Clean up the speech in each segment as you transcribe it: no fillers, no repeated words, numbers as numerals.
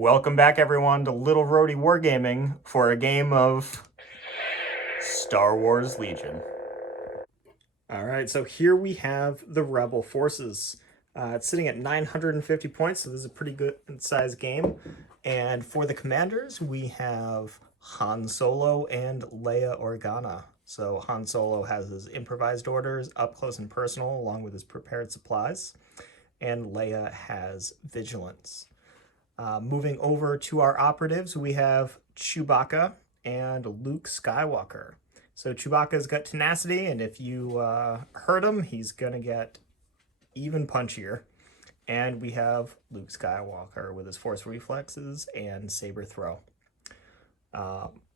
Welcome back, everyone, to Little Roadie Wargaming for a game of Star Wars Legion. All right, so here we have the Rebel forces. It's sitting at 950 points, so this is a pretty good sized game. And for the commanders, we have Han Solo and Leia Organa. So Han Solo has his improvised orders, up close and personal, along with his prepared supplies. And Leia has vigilance. Moving over to our operatives, we have Chewbacca and Luke Skywalker. So Chewbacca's got tenacity, and if you hurt him, he's going to get even punchier. And we have Luke Skywalker with his force reflexes and saber throw.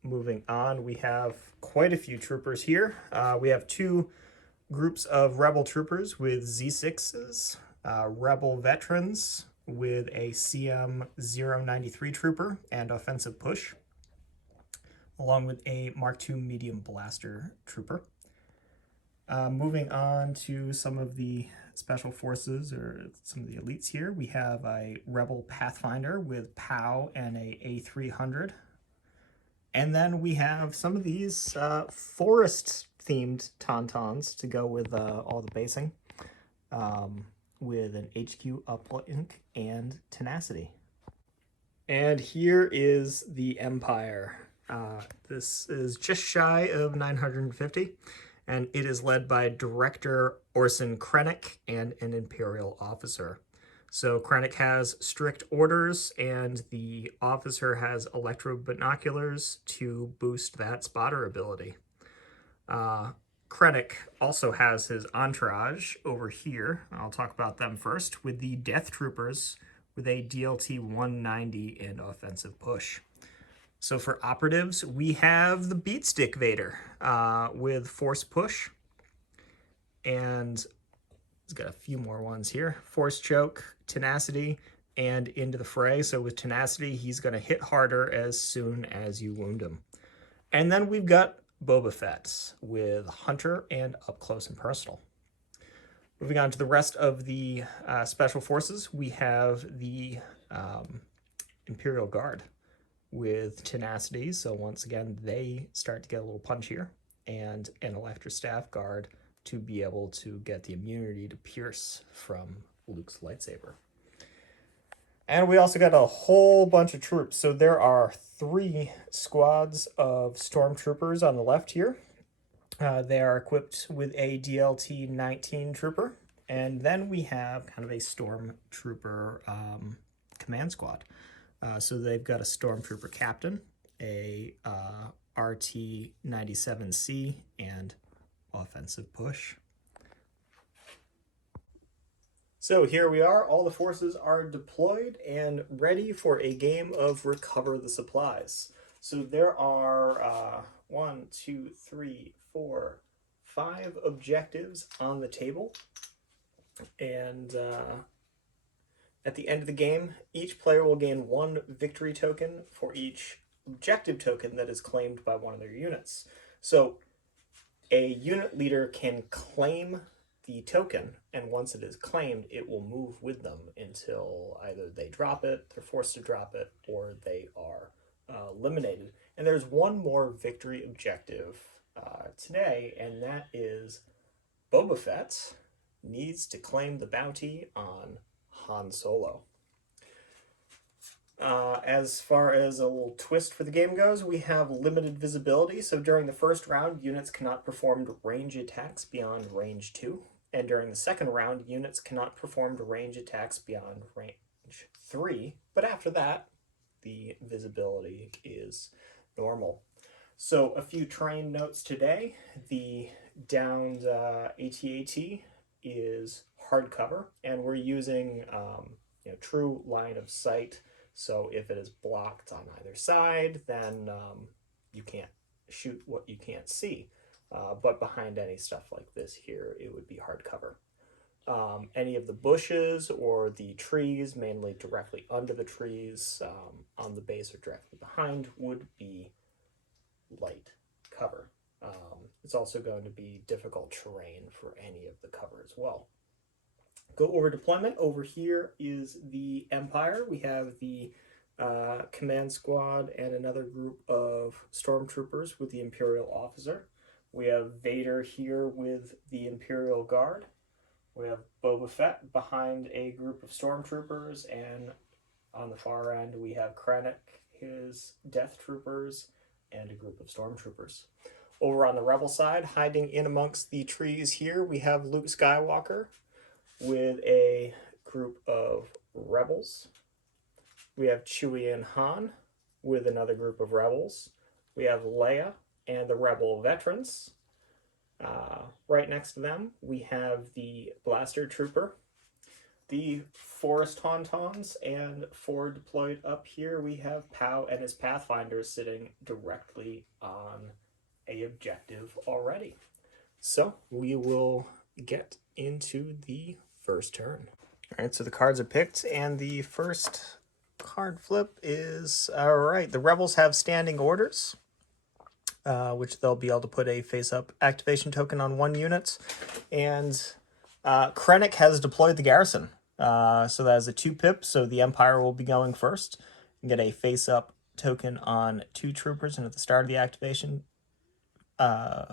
Moving on, we have quite a few troopers here. We have two groups of Rebel troopers with Z6s, Rebel veterans with a CM-093 trooper and offensive push, along with a Mark II medium blaster trooper. Moving on to some of the special forces or some of the elites here, we have a Rebel Pathfinder with POW and a A300. And then we have some of these forest-themed tauntauns to go with all the basing. With an HQ uplink and tenacity. And here is the Empire. This is just shy of 950, and it is led by Director Orson Krennic and an Imperial officer. So Krennic has strict orders, and the officer has electro binoculars to boost that spotter ability. Krennic also has his entourage over here. I'll talk about them first, with the Death Troopers with a DLT 190 and offensive push. So for operatives, we have the Beatstick Vader with force push. And he's got a few more ones here. Force choke, tenacity, and into the fray. So with tenacity, he's going to hit harder as soon as you wound him. And then we've got Boba Fett with Hunter and up close and personal. Moving on to the rest of the special forces, we have the Imperial Guard with tenacity. So once again, they start to get a little punchier, and an Electra Staff Guard to be able to get the immunity to pierce from Luke's lightsaber. And we also got a whole bunch of troops. So there are 3 squads of stormtroopers on the left here. They are equipped with a DLT 19 trooper. And then we have kind of a stormtrooper command squad. So they've got a stormtrooper captain, a RT 97C, and offensive push. So here we are, all the forces are deployed and ready for a game of Recover the Supplies. So there are 1, 2, 3, 4, 5 objectives on the table. And at the end of the game, each player will gain 1 victory token for each objective token that is claimed by one of their units. So a unit leader can claim the token, and once it is claimed, it will move with them until either they drop it, they're forced to drop it, or they are eliminated. And there's one more victory objective today, and that is Boba Fett needs to claim the bounty on Han Solo. As far as a little twist for the game goes, we have limited visibility. So during the first round, units cannot perform range attacks beyond range 2. And during the second round, units cannot perform range attacks beyond range 3. But after that, the visibility is normal. So a few train notes today. The downed AT-AT is hardcover, and we're using true line of sight. So if it is blocked on either side, then you can't shoot what you can't see. But behind any stuff like this here, it would be hardcover. Any of the bushes or the trees, mainly directly under the trees, on the base or directly behind, would be light cover. It's also going to be difficult terrain for any of the cover as well. Go over deployment. Over here is the Empire. We have the command squad and another group of stormtroopers with the Imperial officer. We have Vader here with the Imperial Guard. We have Boba Fett behind a group of stormtroopers, and on the far end we have Krennic, his Death Troopers, and a group of stormtroopers. Over on the Rebel side, hiding in amongst the trees here, we have Luke Skywalker with a group of rebels. We have Chewie and Han with another group of rebels. We have Leia and the rebel veterans. Right next to them, we have the Blaster Trooper, the Forest Tauntauns, and for deployed up here, we have Pow and his Pathfinder sitting directly on a objective already. So we will get into the first turn. All right, so the cards are picked, and the first card flip is, all right, the Rebels have standing orders, which they'll be able to put a face-up activation token on one unit, and Krennic has deployed the garrison. So that is a 2-pip, so the Empire will be going first. You get a face-up token on 2 troopers, and at the start of the activation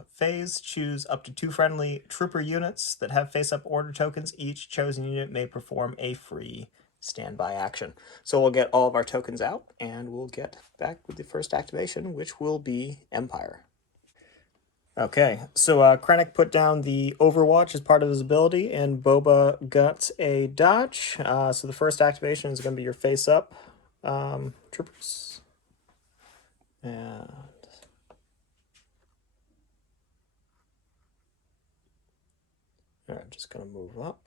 phase, choose up to 2 friendly trooper units that have face-up order tokens. Each chosen unit may perform a free standby action. So we'll get all of our tokens out, and we'll get back with the first activation, which will be Empire. Okay, so Krennic put down the Overwatch as part of his ability, and Boba got a dodge. So the first activation is going to be your face-up troopers. And all right, just going to move up.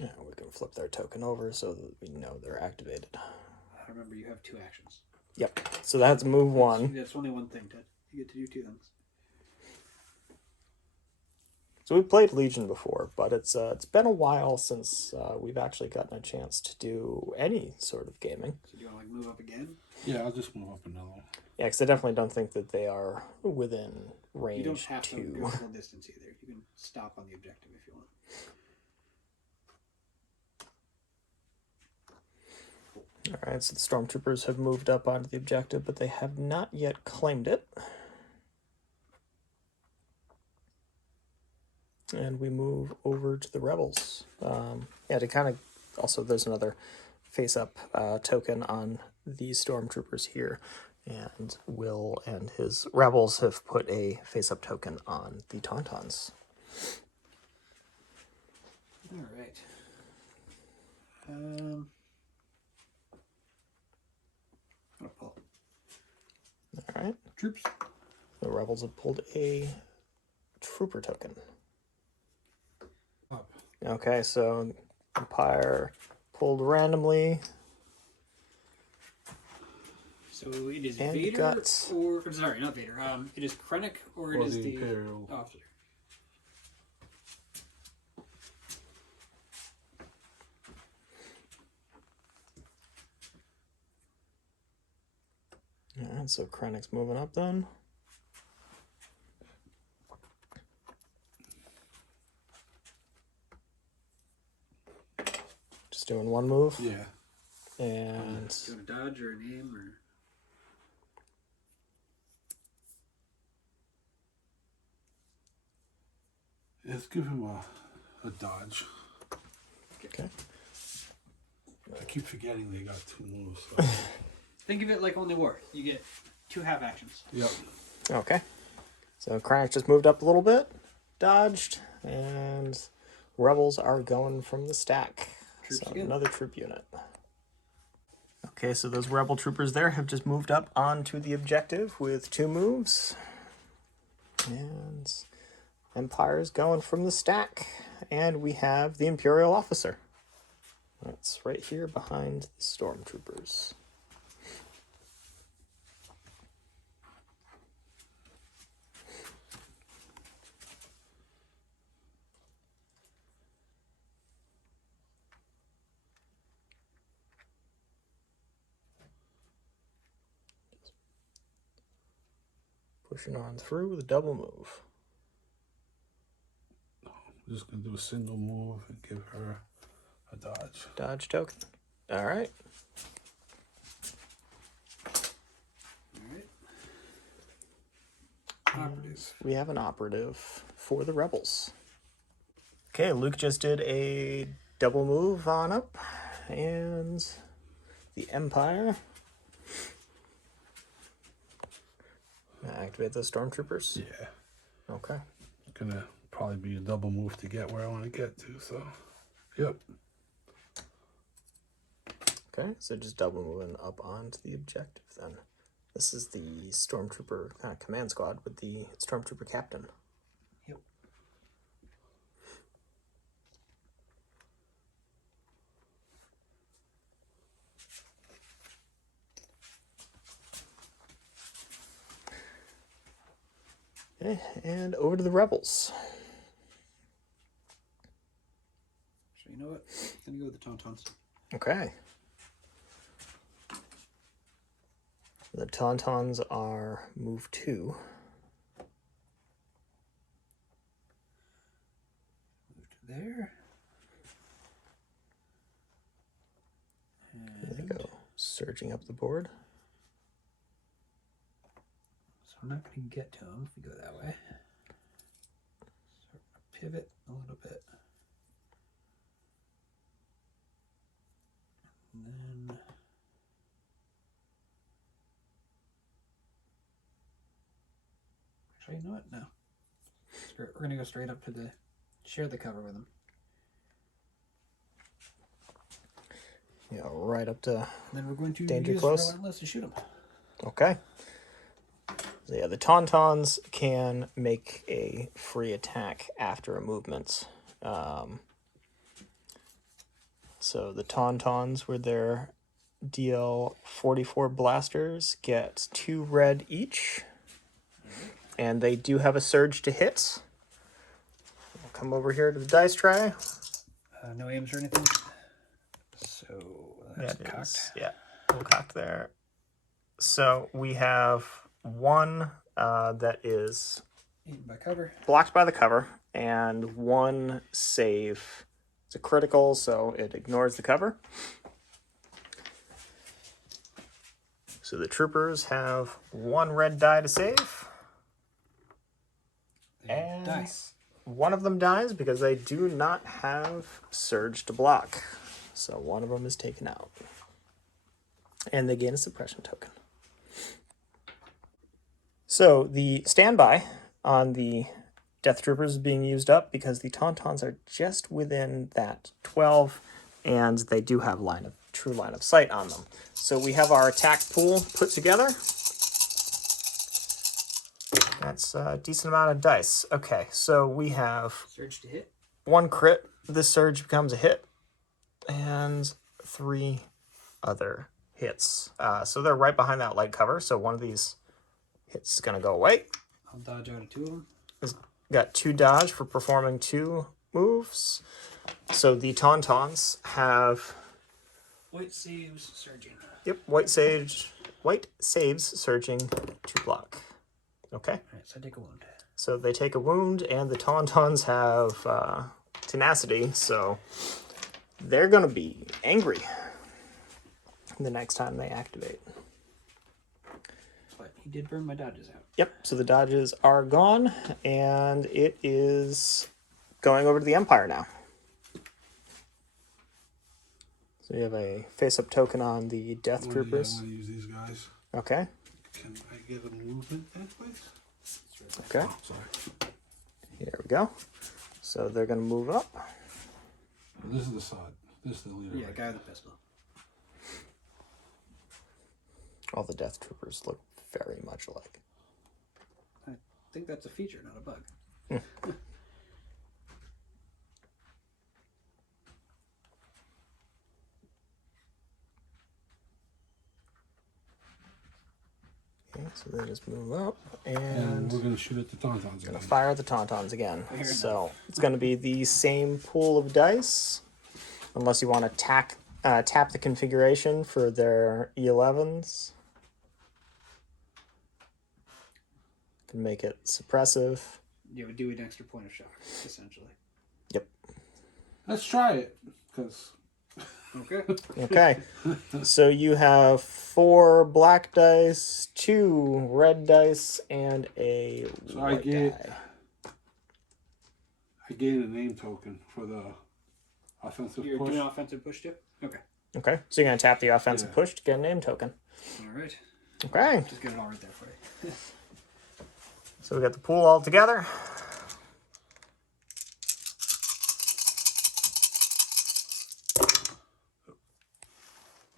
Yeah, we can flip their token over so that we know they're activated. I remember you have 2 actions. Yep. So that's move 1. That's only one thing, Ted. You get to do 2 things. So we've played Legion before, but it's been a while since we've actually gotten a chance to do any sort of gaming. So do you want to move up again? Yeah, I'll just move up another one. Yeah, because I definitely don't think that they are within range. You don't have to to go full distance either. You can stop on the objective if you want. All right, so the stormtroopers have moved up onto the objective, but they have not yet claimed it. And we move over to the rebels. Yeah, to kind of also, there's another face-up token on these stormtroopers here, and Will and his rebels have put a face-up token on the Tauntauns. All right. I'll pull. All right. Troops. The rebels have pulled a trooper token. Up. Okay, so Empire pulled randomly. So it is And Vader guts. or sorry, not Vader. It is Krennic or it Or is the the Imperial. officer. All right, so Krennic's moving up then. Just doing one move. Yeah. And Do you want a dodge or a name or? Let's give him a dodge. okay. I keep forgetting they got 2 moves. So. Think of it like Only War. You get 2 half actions. Yep. Okay. So Krennic just moved up a little bit, dodged, and rebels are going from the stack. Troops So again. another troop unit. Okay, so those rebel troopers there have just moved up onto the objective with 2 moves. And Empire's going from the stack. And we have the Imperial officer. That's right here behind the stormtroopers. Pushing on through with a double move. I'm just gonna do a single move and give her a dodge. Dodge token. All right. Alright. Operative. We have an operative for the Rebels. Okay, Luke just did a double move on up, and the Empire. Activate the Stormtroopers. Yeah. Okay. Gonna probably be a double move to get where I want to get to, so yep. Okay, so just double moving up onto the objective then. This is the Stormtrooper kind of command squad with the Stormtrooper captain. Yep. Okay, and over to the Rebels. So you know what? I'm gonna go with the Tauntauns. Okay. The Tauntauns are move 2. Move to there. There they And go, surging up the board. so I'm not gonna get to them if we go that way. So pivot a little bit. And then actually, you know what? No. We're gonna go straight up to the share the cover with them. Yeah, right up to. And then we're going to Danger use close. Relentless to shoot them. Okay. So yeah, the Tauntauns can make a free attack after a movement. So the Tauntauns, with their deal 44 blasters, get 2 red each. And they do have a surge to hit. We'll come over here to the dice tray. No aims or anything. So that's That cocked. is, yeah, a little cocked there. So we have one that is Eaten by cover. blocked by the cover, and one save. It's a critical, so it ignores the cover. So the troopers have 1 red die to save, They and die. one of them dies because they do not have surge to block. So one of them is taken out. And they gain a suppression token. So the standby on the Death Troopers is being used up because the Tauntauns are just within that 12, and they do have true line of sight on them. So we have our attack pool put together. That's a decent amount of dice. Okay, so we have Surge to hit. 1 crit. This surge becomes a hit, and 3 other hits. So they're right behind that light cover, so one of these hits is going to go away. I'll dodge out of 2 of them. Got 2 dodge for performing 2 moves. So the Tauntauns have, White saves surging. yep, white saves surging to block. Okay, Alright, so I take a wound. so they take a wound, and the Tauntauns have tenacity, so they're going to be angry the next time they activate. But he did burn my dodges out. Yep, so the dodges are gone, and it is going over to the Empire now. So you have a face-up token on the Death I Troopers. want to use these guys. Okay, Can I get a movement then, please? okay, Oh, sorry. here we go. So they're going to move up. This is the side. This is the leader. Yeah, right guy there. with the pistol. All the Death Troopers look very much alike. I think that's a feature, not a bug. Okay, so they just move up, And and we're going to shoot at the Tauntauns again. fire at the Tauntauns again. Fair So it's going to be the same pool of dice, unless you want to tap the configuration for their E11s. Can make it suppressive. You would do an extra point of shock, essentially. Yep. Let's try it, because... Okay. Okay. So you have 4 black dice, 2 red dice, and a So white die. I gain a name token for the offensive You're push. doing offensive push too? Okay. Okay. So you're going to tap the offensive Yeah. push to get a name token. All right. Okay. Just get it all right there for you. So we got the pool all together.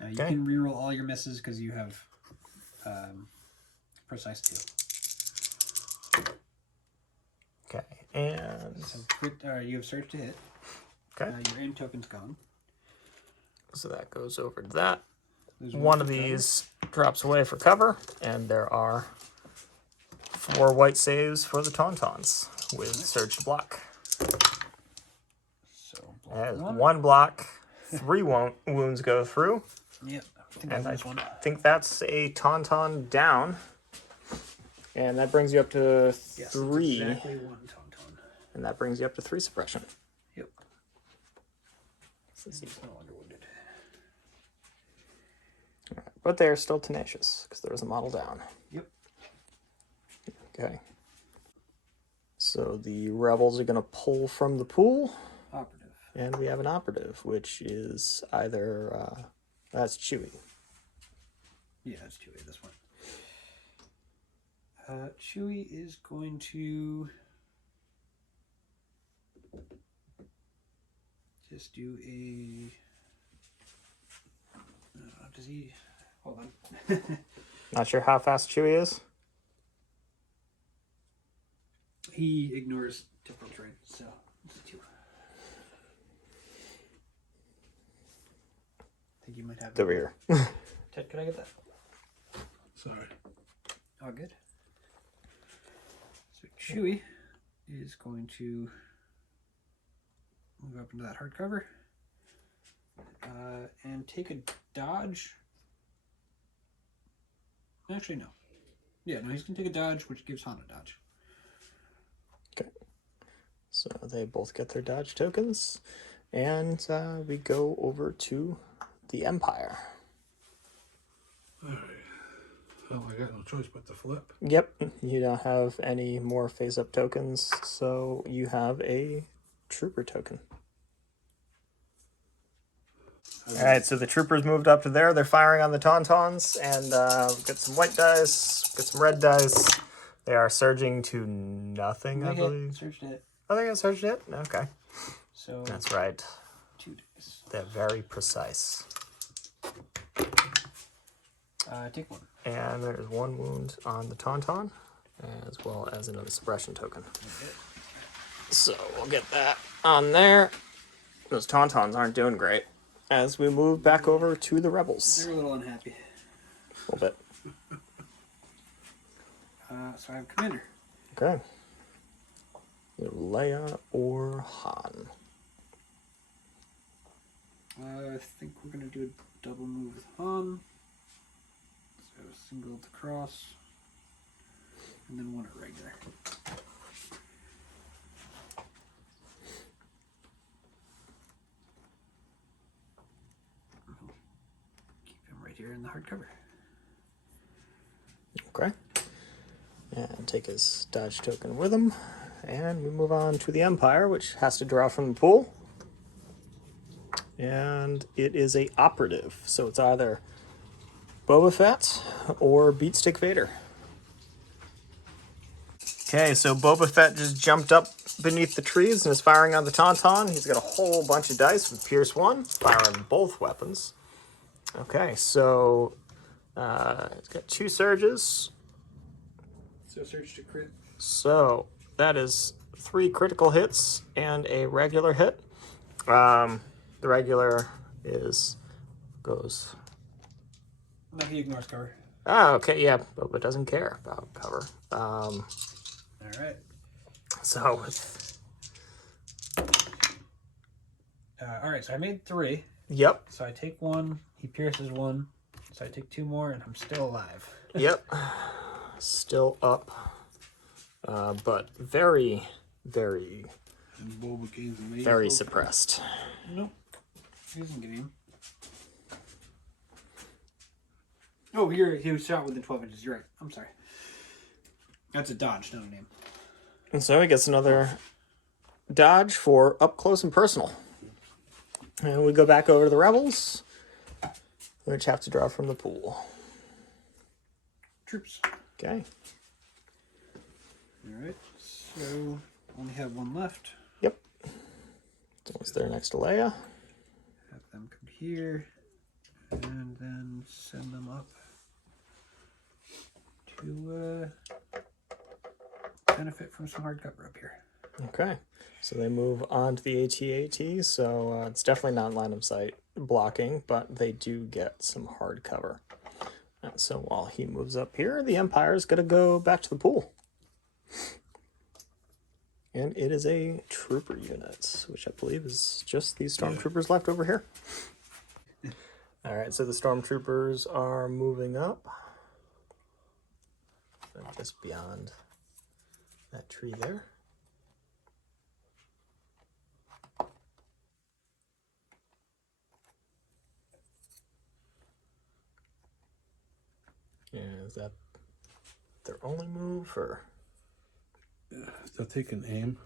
Now you Okay. can reroll all your misses because you have precise 2. Okay. And So you have surge to hit. okay. Your aim token's gone. So that goes over to that. There's One of for cover. these drops away for cover, and there are 4 white saves for the Tauntauns with surge to block. So As block 1 block, 3 wounds go through, Yep. I think and I this one. think that's a Tauntaun down. And that brings you up to Yes, 3, exactly 1 tauntaun. and that brings you up to 3 suppression. Yep. He's no longer wounded. But they're still tenacious, because there was a model down. Yep. Okay. So the rebels are going to pull from the pool, Operative. and we have an operative, which is either, that's Chewie. Yeah, it's Chewie, this one. Chewie is going to just do a... does he... Hold on. Not sure how fast Chewie is. He ignores typical terrain, so it's a 2. I think you might have... It's over here. Ted, could I get that? Sorry. Oh, good. So Chewie is going to move up into that hardcover and take a dodge. Actually, no. Yeah, no, he's going to take a dodge, which gives Han a dodge. Okay. So they both get their dodge tokens, and we go over to the Empire. Alright. Well, I got no choice but to flip. Yep, you don't have any more face-up tokens, so you have a trooper token. Alright, so the troopers moved up to there. They're firing on the Tauntauns, and get some white dice, get some red dice. They are surging to nothing, I believe. Searched it. Oh, they got surged it? Okay. So That's right. 2 dice. They're very precise. Take 1. And there's 1 wound on the Tauntaun, as well as another suppression token. So we'll get that on there. Those Tauntauns aren't doing great. As we move back over to the Rebels. They're a little unhappy. A little bit. So I have Commander. Okay. Either Leia or Han. I think we're going to do a double move with Han. So single at the cross. And then 1 at regular. Keep him right here in the hardcover. Okay. And take his dodge token with him. And we move on to the Empire, which has to draw from the pool. And it is a operative. So it's either Boba Fett or Beatstick Vader. Okay, so Boba Fett just jumped up beneath the trees and is firing on the Tauntaun. He's got a whole bunch of dice with Pierce 1, firing both weapons. Okay, so it's got 2 surges. So search to crit. So that is 3 critical hits and a regular hit. The regular goes. No, he ignores cover. Ah, okay, yeah, Boba doesn't care about cover. All right. So All right, so I made 3. yep, So I take 1, he pierces 1. So I take 2 more, and I'm still alive. yep, still up. but very, very, And Boba gains an 8. very suppressed. Nope. He doesn't get him. Oh, he was shot within 12 inches. You're right. I'm sorry. That's a dodge, not a name. And so he gets another dodge for up close and personal. And we go back over to the rebels, which have to draw from the pool. Troops. Okay. Alright, so only have one left. Yep. So it's there next to Leia. Have them come here and then send them up to benefit from some hard cover up here. Okay. So they move on to the AT-AT, so it's definitely not line of sight blocking, but they do get some hard cover. And so while he moves up here, the Empire is going to go back to the pool. And it is a trooper unit, which I believe is just these stormtroopers left over here. All right, so the stormtroopers are moving up. So just beyond that tree there. Yeah, is that their only move, or? They'll take an aim.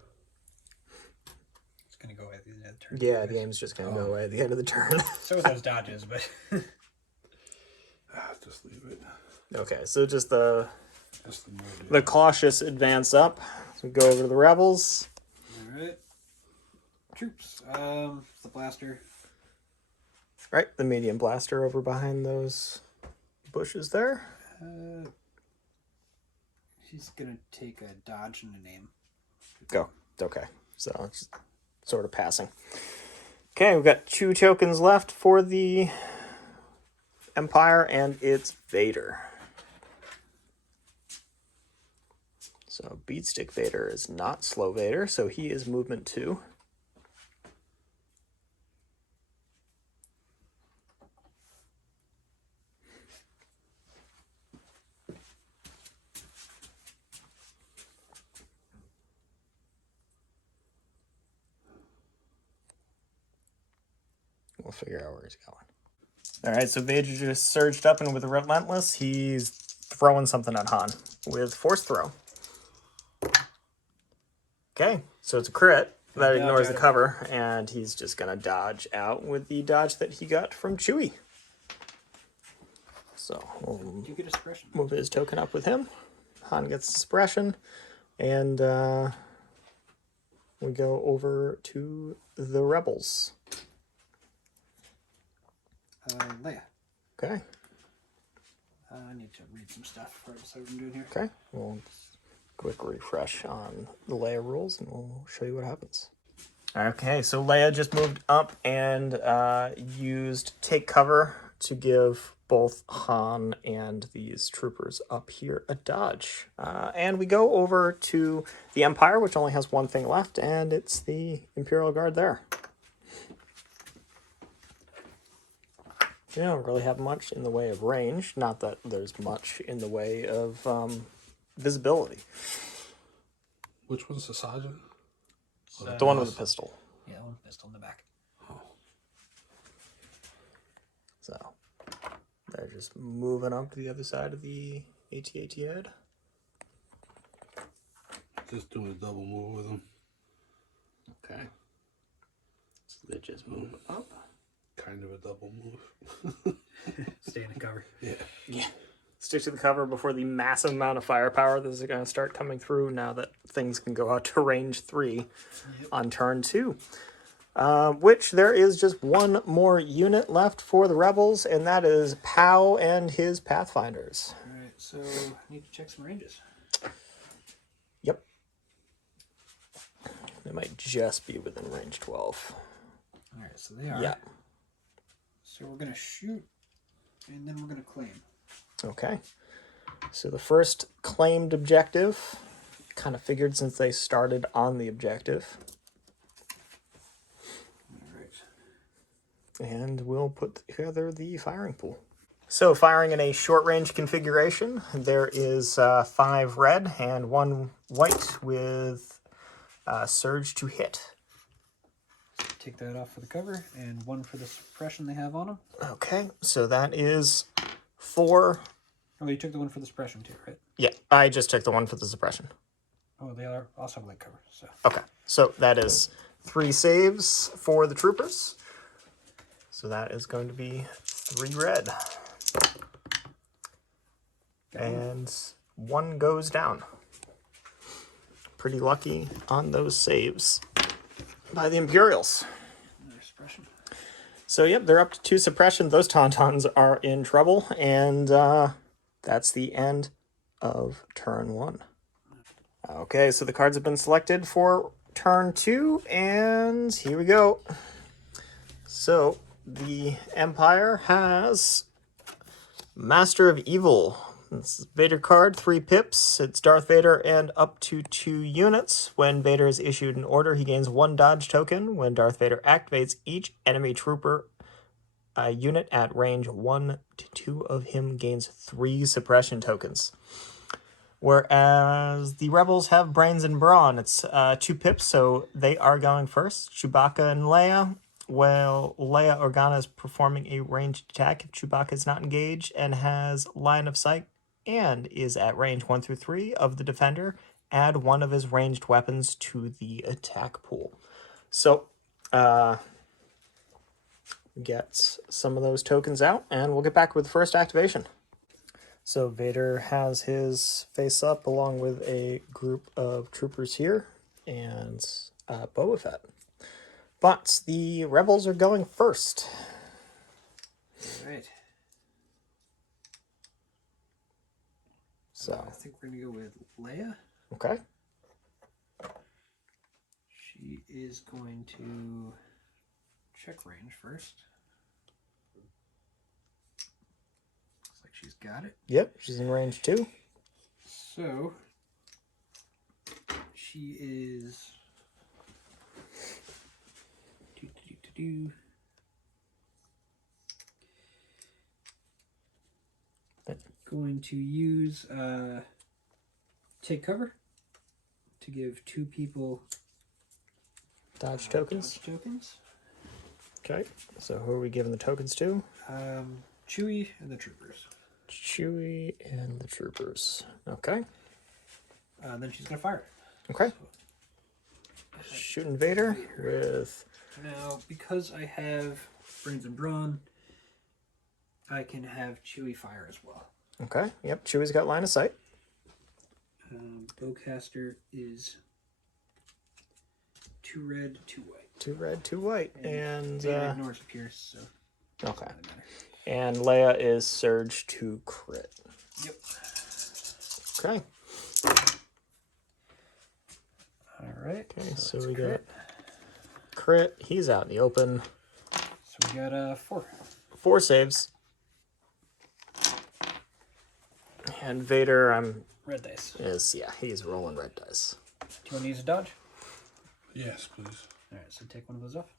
It's going to go at the end of the turn. Yeah, the aim's just going to go away at the end of the turn. So those dodges, but... Just leave it. Okay, so just the move. the cautious advance up. So we go over to the rebels. Alright. Troops. The blaster. Right, the medium blaster over behind those bushes there. He's going to take a dodge and a name. Go. Okay, so it's sort of passing. Okay, we've got 2 tokens left for the Empire, and it's Vader. So Beatstick Vader is not slow Vader, so he is movement 2. We'll figure out where he's going. All right, so Vader just surged up, and with the Relentless, he's throwing something at Han with Force Throw. Okay, so it's a crit. That ignores the cover, and he's just going to dodge out with the dodge that he got from Chewie. So we'll You get a suppression. move his token up with him. Han gets the suppression, and we go over to the Rebels. Leia. Okay. I need to read some stuff before I decide what I'm doing here. Okay, we'll quick refresh on the Leia rules, and we'll show you what happens. Okay, so Leia just moved up and used Take Cover to give both Han and these troopers up here a dodge. And we go over to the Empire, which only has one thing left, and it's the Imperial Guard there. They don't really have much in the way of range. Not that there's much in the way of visibility. Which one's the sergeant? The one with the pistol. Yeah, one pistol in the back. Oh. So they're just moving up to the other side of the AT-AT head. Just doing a double move with them. Okay. So they just move up. Kind of a double move. Stay in the cover. Yeah. Stick to the cover before the massive amount of firepower that is going to start coming through now that things can go out to range 3 on turn 2. Which there is just one more unit left for the Rebels, and that is Pow and his Pathfinders. Alright, so I need to check some ranges. Yep. They might just be within range 12. Alright, so they are. Yeah. So we're going to shoot, and then we're going to claim. Okay. So the first claimed objective, kind of figured since they started on the objective. Alright. And we'll put together the firing pool. So firing in a short range configuration, there is 5 red and 1 white with surge to hit. Take that off for the cover, and 1 for the suppression they have on them. Okay, so that is 4. Oh, you took the 1 for the suppression too, right? Yeah, I just took the 1 for the suppression. Oh, they are also have light cover, so. Okay, so that is 3 saves for the troopers. So that is going to be 3 red. And 1 goes down. Pretty lucky on those saves by the Imperials. Another suppression. So, yep, they're up to 2 suppression. Those Tauntauns are in trouble, and that's the end of turn 1. Okay, so the cards have been selected for turn 2, and here we go. So, the Empire has Master of Evil. This is Vader card, 3 pips. It's Darth Vader and up to 2 units. When Vader is issued an order, he gains 1 dodge token. When Darth Vader activates, each enemy trooper unit at range 1 to 2 of him gains 3 suppression tokens. Whereas the Rebels have Brains and Brawn. It's 2 pips, so they are going first. Chewbacca and Leia. Well, Leia Organa is performing a ranged attack if Chewbacca is not engaged and has line of sight and is at range 1 through 3 of the defender. Add 1 of his ranged weapons to the attack pool. So, get some of those tokens out, and we'll get back with the first activation. So Vader has his face up along with a group of troopers here, and Boba Fett. But the Rebels are going first. All right. So I think we're going to go with Leia. okay. She is going to check range first. Looks like she's got it. Yep, she's in range 2. So she is going to use take cover to give 2 people Dodge tokens. dodge tokens. Okay, so who are we giving the tokens to? Chewie and the troopers. Chewie and the troopers. Okay. Then she's going to fire. Okay. Shooting Vader with... Now, because I have Brains and Brawn, I can have Chewie fire as well. Okay, yep, Chewie's got line of sight. Bowcaster is 2 red, 2 white. 2 red, 2 white. And Vader ignores Pierce, so okay. doesn't really matter. And Leia is surge to crit. Yep. Okay. All right. Okay, so that's we crit. got crit. He's out in the open. So we got 4. 4 saves. And Vader, Red dice. he's rolling red dice. Do you want to use a dodge? Yes, please. All right, so take 1 of those off.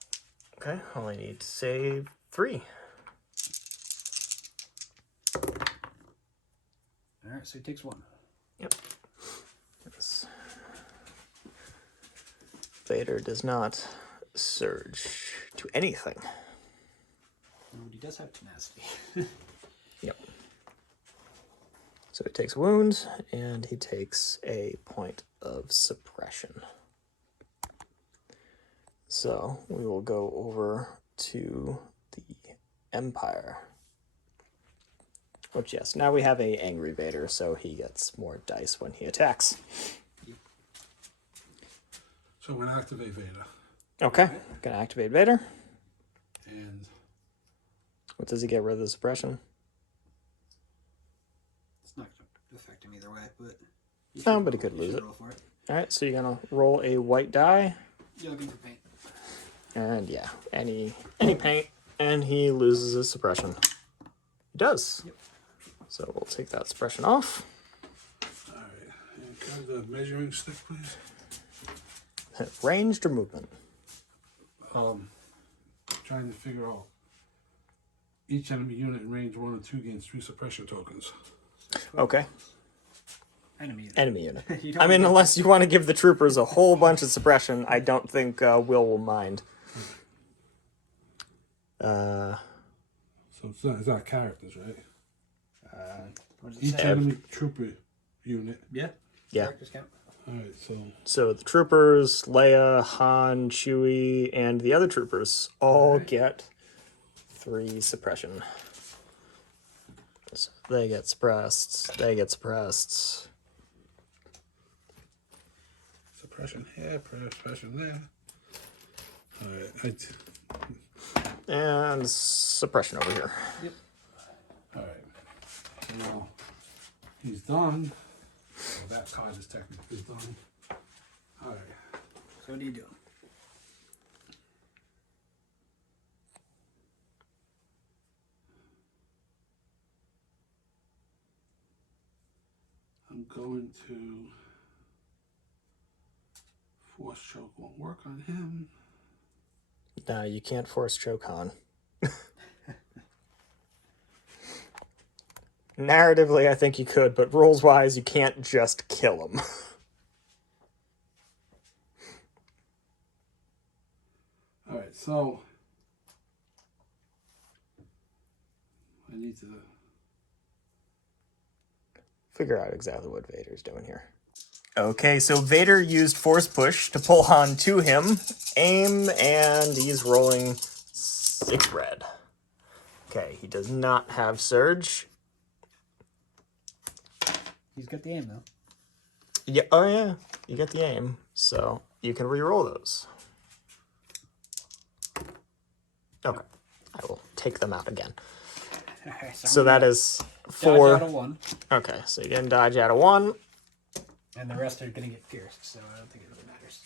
Okay, only need to save 3. All right, so he takes 1. Yep. Yes. Vader does not surge to anything. But he does have tenacity. Yep. So he takes wounds, and he takes a point of suppression. So we will go over to the Empire. Which, yes, now we have a angry Vader, so he gets more dice when he attacks. So I'm going to activate Vader. Okay, gonna activate Vader. And What does he get rid of the suppression? It's not going to affect him either way, but... No, but he could lose it. Roll for it. Alright, so you're gonna roll a white die. You're looking for paint. And yeah, any paint, and he loses his suppression. He does. Yep. So we'll take that suppression off. all right. And can I have the measuring stick, please? Ranged or movement? Trying to figure out Each enemy unit in range 1 and 2 gains 3 suppression tokens. So 12 Okay. rounds. Enemy unit. Enemy unit. You don't I mean, want unless you want to give the troopers a whole bunch of suppression, I don't think will mind. So it's not characters, right? what does it Each say? enemy trooper unit. Yeah. Yeah. Characters count. Alright, so So the troopers, Leia, Han, Chewie, and the other troopers all Alright. get 3 suppression. So they get suppressed. They get suppressed. suppression here, suppression there. Alright, And suppression over here. Yep. alright. Now he's done. Well, that card is technically done. Alright. So what are you doing? I'm going to force choke won't work on him. No, you can't force choke Han. Narratively, I think you could, but rules-wise, you can't just kill him. Alright, so I need to Figure out exactly what Vader's doing here. Okay, so Vader used Force Push to pull Han to him. Aim, and he's rolling 6 red. Okay, he does not have Surge. He's got the aim though. Yeah, oh yeah, you get the aim, so you can re-roll those. Okay, I will take them out again. Alright, So I'm that gonna is dodge 4. out of 1, Okay, so you can dodge out of 1. and the rest are gonna get pierced, so I don't think it really matters.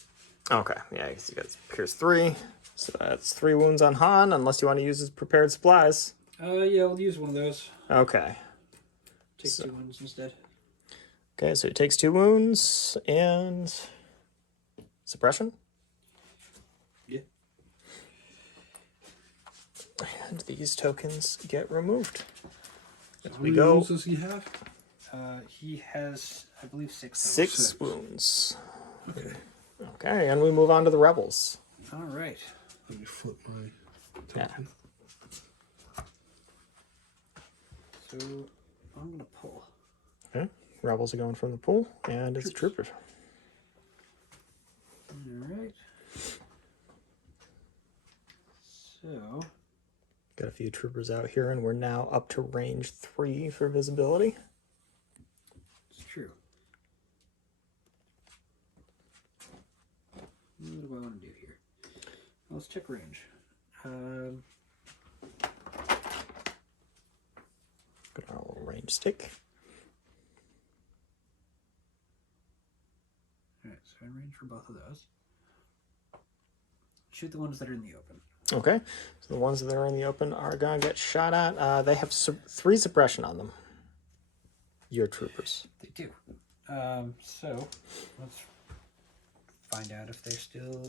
Okay, yeah, I guess you got Pierce 3. So that's 3 wounds on Han, unless you want to use his prepared supplies. Yeah, I'll use one of those. Okay. Take 2 wounds instead. Okay, so he takes 2 wounds and suppression. Yeah. And these tokens get removed. As how we many go, wounds does he have? He has, I believe, 6. 6 6. wounds. Okay. Okay, and we move on to the rebels. All right. Let me flip my Yeah. token. So I'm gonna pull. Okay, rebels are going from the pool, and it's troopers. All right. So Got a few troopers out here, and we're now up to range 3 for visibility. it's true. What do I want to do here? Well, let's check range. Got our little range stick. All right. So in range for both of those. Shoot the ones that are in the open. Okay, so the ones that are in the open are going to get shot at. They have 3 suppression on them. Your troopers. They do. So let's find out if they're still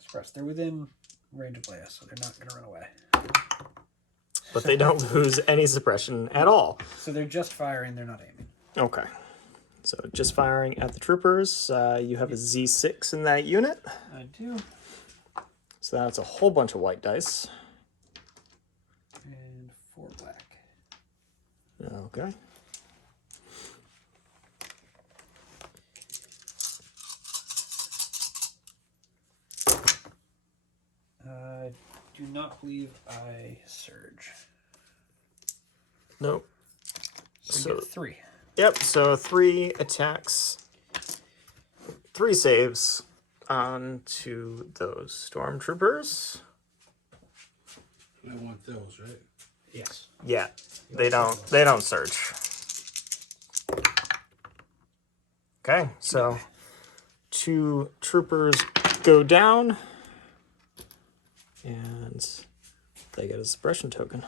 suppressed. They're within range of Leia, so they're not going to run away. But they don't lose any suppression at all. So they're just firing, they're not aiming. Okay. So just firing at the troopers. You have a Z6 in that unit. I do. So that's a whole bunch of white dice. And 4 black. Okay. I do not believe I surge. Nope. So you get 3. Yep, so 3 attacks, 3 saves onto those stormtroopers. I want those, right? Yes. Yeah, they don't surge. Okay, so 2 troopers go down, and they get a suppression token.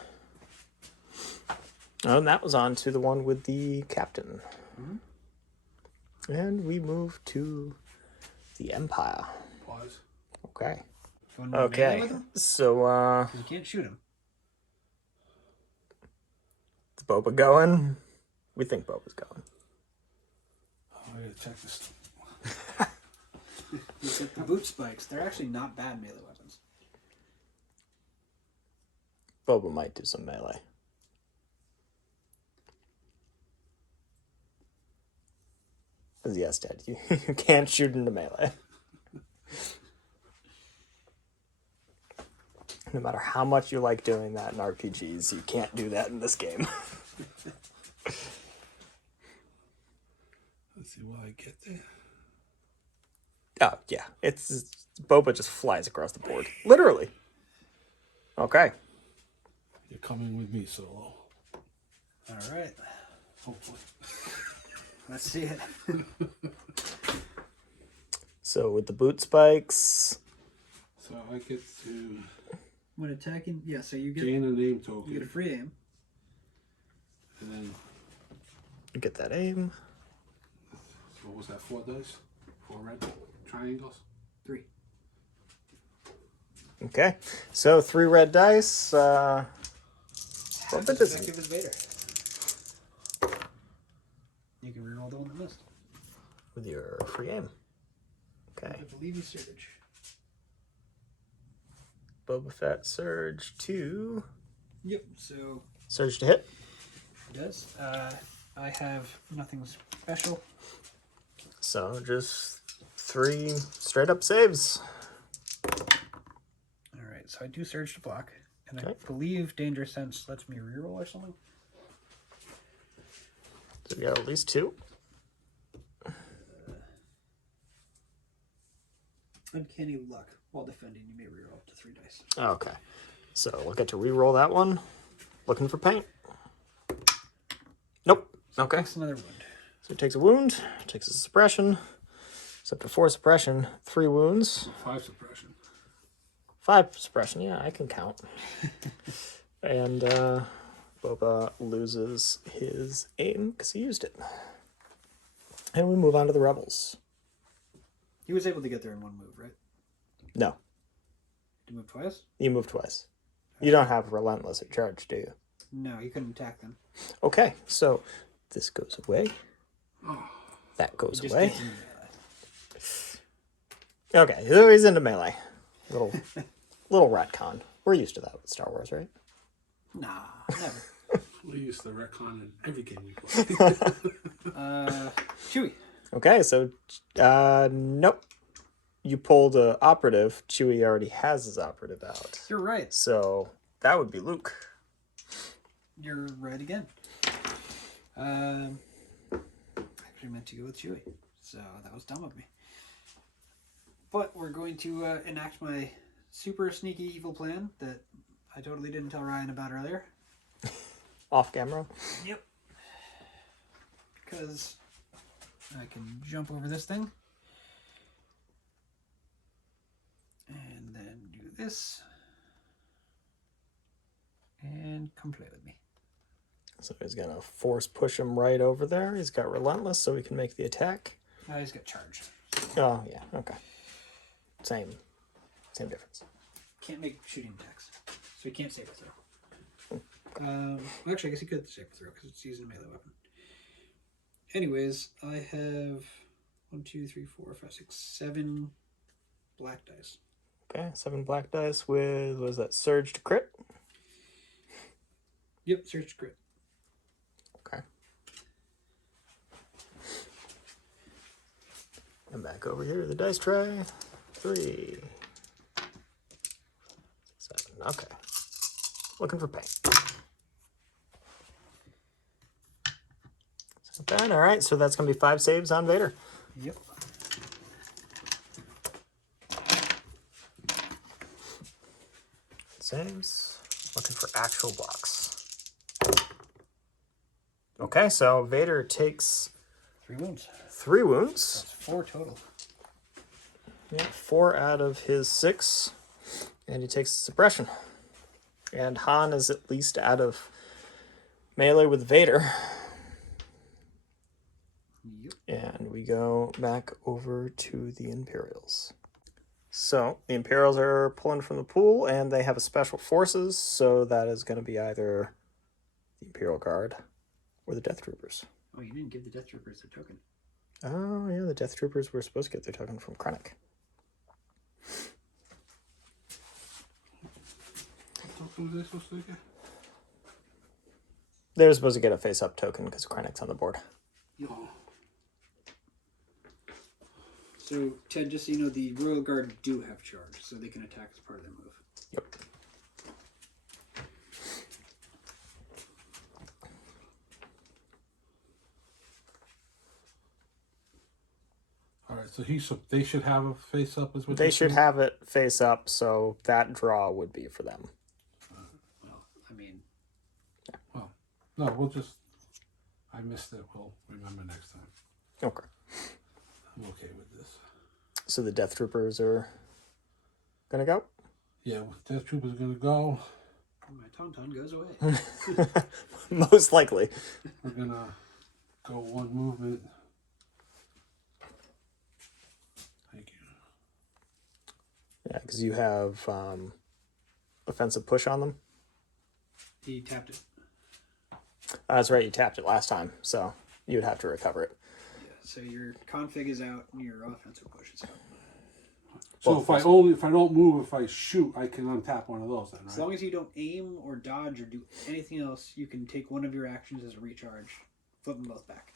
Oh, and that was on to the one with the captain. And we move to the Empire. Pause. Okay. You wanna move melee Okay. with them? So, 'Cause you can't shoot him. Boba going? We think Boba's going. Oh, I gotta check this. You get the boot spikes. They're actually not bad melee weapons. Boba might do some melee. Because yes, Dad, you can't shoot into melee. No matter how much you like doing that in RPGs, you can't do that in this game. Let's see, will I get there? Oh, yeah. It's Boba just flies across the board. Literally. Okay. You're coming with me, Solo. All right. Hopefully. Let's see it. So with the boot spikes, So I get to When attacking, yeah. So you get gain a name you token. get a free aim. And then, you get that aim. so what was that, 4 dice? 4 red triangles? 3. Okay. So 3 red dice. Half Boba as doesn't- effective as Vader. You can reroll the one that missed. with your free aim. Okay. I believe you surge. Boba Fett surge to... Yep. So Surge to hit. it does. I have nothing special. So just 3 straight up saves. All right. So I do surge to block, and I Okay. believe Danger Sense lets me reroll or something. So we got at least 2. Uncanny luck. While defending, you may reroll up to 3 dice. Okay. So we'll get to re-roll that one. Looking for paint. Nope. Okay. Takes another wound. So he takes a wound, takes a suppression. So up to 4 suppression, 3 wounds, 5 suppression. 5 suppression. Yeah, I can count. And Boba loses his aim because he used it. And we move on to the rebels. He was able to get there in one move, right? No, Did he move twice? you move twice. You don't have relentless or charge, do you? No, you couldn't attack them. Okay, so this goes away. Oh, That goes He just away. gets into melee. Okay, so he's into melee. Little retcon. We're used to that with Star Wars, right? Nah, never. we used to retcon in every game we play. Chewie. Okay, so nope. You pulled a operative. Chewie already has his operative out. You're right. So that would be Luke. You're right again. Actually meant to go with Chewie, so that was dumb of me. But we're going to enact my super sneaky evil plan that I totally didn't tell Ryan about earlier. Off camera. Yep. Because I can jump over this thing. And then do this. And come play with me. So he's gonna force push him right over there. He's got relentless, so he can make the attack. Now he's got charged. Oh yeah, okay. Same difference. Can't make shooting attacks. So he can't save a throw. Well, actually, I guess he could save a throw because it's using a melee weapon. Anyways, I have 1, 2, 3, 4, 5, 6, 7 black dice. Okay, 7 black dice with, what is that, surge to crit? Yep, search crit. Okay. And back over here to the dice tray. 3, 7. Okay. Looking for paint. Not bad. All right, so that's going to be 5 saves on Vader. Yep. Saves. Looking for actual blocks. Okay, so Vader takes 3 wounds. 3 wounds. That's 4 total. Yeah, 4 out of his 6. And he takes suppression. And Han is at least out of melee with Vader. Yep. And we go back over to the Imperials. So the Imperials are pulling from the pool, and they have a special forces, so that is going to be either the Imperial Guard or the Death Troopers. Oh, you didn't give the Death Troopers their token. Oh, yeah, the Death Troopers were supposed to get their token from Krennic. What was they supposed to get? They were supposed to get a face-up token because Krennic's on the board. Oh. So, Ted, just so you know, the Royal Guard do have charge, so they can attack as part of their move. Yep. All right, so they should have a face up, is what They you're should saying? have it face up, so that draw would be for them. Well, I mean, Well, no, we'll just. I missed it. We'll remember next time. Okay. I'm okay with this. So the Death Troopers are gonna go? Yeah, Death Troopers are gonna go. my Tauntaun goes away. Most likely. We're gonna go one movement. Thank you. Yeah, because you have offensive push on them. He tapped it. That's right, you tapped it last time, so you would have to recover it. Yeah, so your config is out and your offensive push is out. So if I don't move, if I shoot, I can untap one of those then, right? As long as you don't aim or dodge or do anything else, you can take one of your actions as a recharge, flip them both back.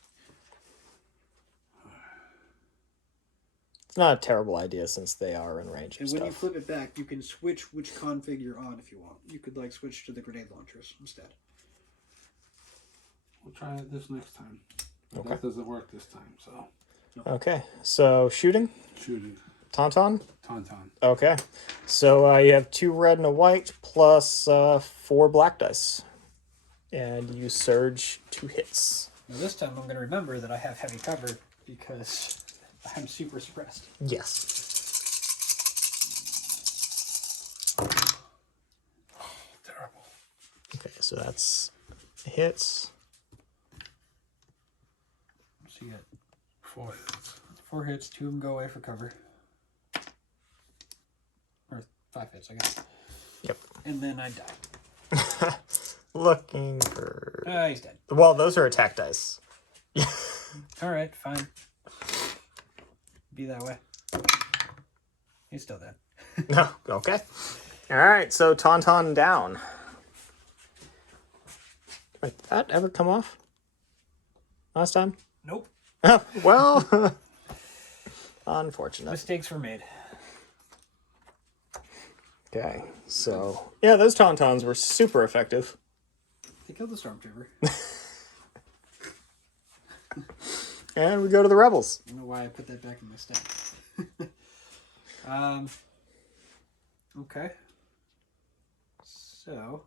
It's not a terrible idea since they are in range And of when you stuff. flip it back, you can switch which config you're on if you want. You could like switch to the grenade launchers instead. We'll try it this next time. But Okay. that doesn't work this time, so Okay, so shooting, shooting. Tauntaun. Tauntaun. Okay, so you have 2 red and a white plus 4 black dice, and you surge 2 hits. Now this time I'm going to remember that I have heavy cover because I'm super suppressed. Yes. Terrible. Okay, so that's hits. So you got 4 hits. 4 hits, 2 of them go away for cover. Or 5 hits, I guess. Yep. And then I die. Looking for. He's dead. Well, those are attack dice. Alright, fine. Be that way. He's still dead. No. Okay. All right. So Tauntaun down. Wait, did that ever come off? Last time? Nope. Oh, well. Unfortunate. Mistakes were made. Okay. So yeah, those Tauntauns were super effective. They killed the Stormtrooper. And we go to the Rebels. I don't know why I put that back in my stack. Okay. So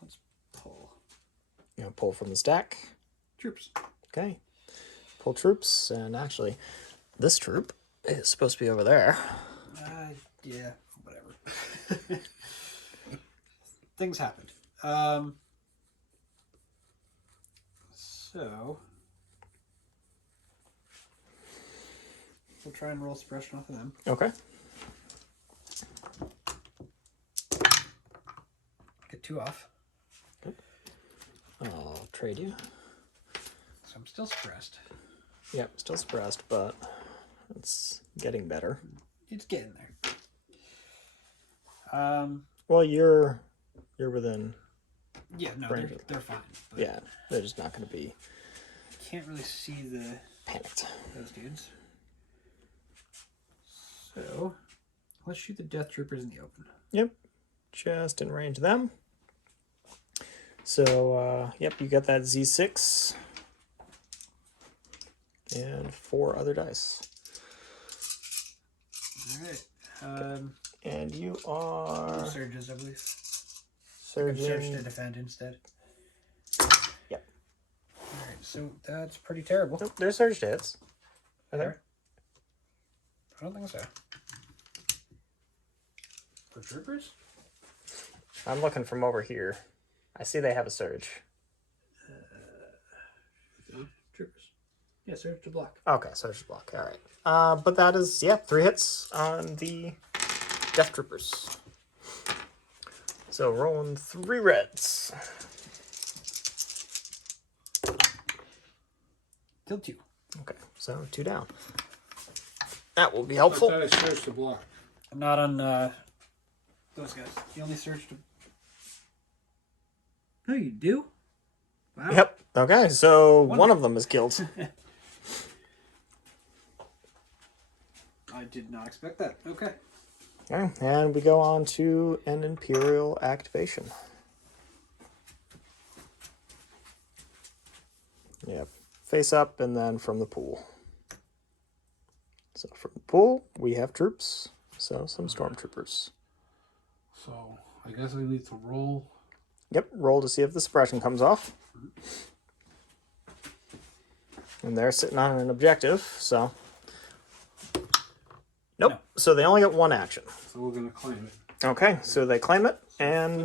let's pull You know, pull from the stack. troops. Okay. Pull troops, and actually, this troop is supposed to be over there. Yeah, whatever. Things happened. So we'll try and roll suppression off of them. Okay. Get 2 off. I'll trade you. So I'm still suppressed. Yep, still suppressed, but it's getting better. It's getting there. Well, you're within. Yeah, no, Range. they're fine. But Yeah, they're just not going to be can't really see panicked. those dudes. So let's shoot the Death Troopers in the open. Yep, just in range of them. So, yep, you got that Z6 and 4 other dice. All right. And you are Surges, I believe. surging. Surge to defend instead. Yep. All right, so that's pretty terrible. Nope, they're surge to hits. I think. There? I don't think so. For troopers? I'm looking from over here. I see they have a surge. Troopers. Yeah, surge to block. Okay, surge block. All right. But that is, yeah, 3 hits on the Death Troopers. So rolling 3 reds. Till 2. Okay, so 2 down. That will be I helpful. thought I searched the block. I'm not on those guys. You only searched. Oh, you do? Wow. Yep. Okay, so one of them is killed. I did not expect that. Okay. Okay, and we go on to an Imperial activation. Yep. Face up and then from the pool. So from the pool, we have troops. So some stormtroopers. So I guess I need to roll. Yep, roll to see if the suppression comes off. And they're sitting on an objective, so. Nope, No. so they only get 1 action. So we're gonna claim it. Okay, so they claim it, and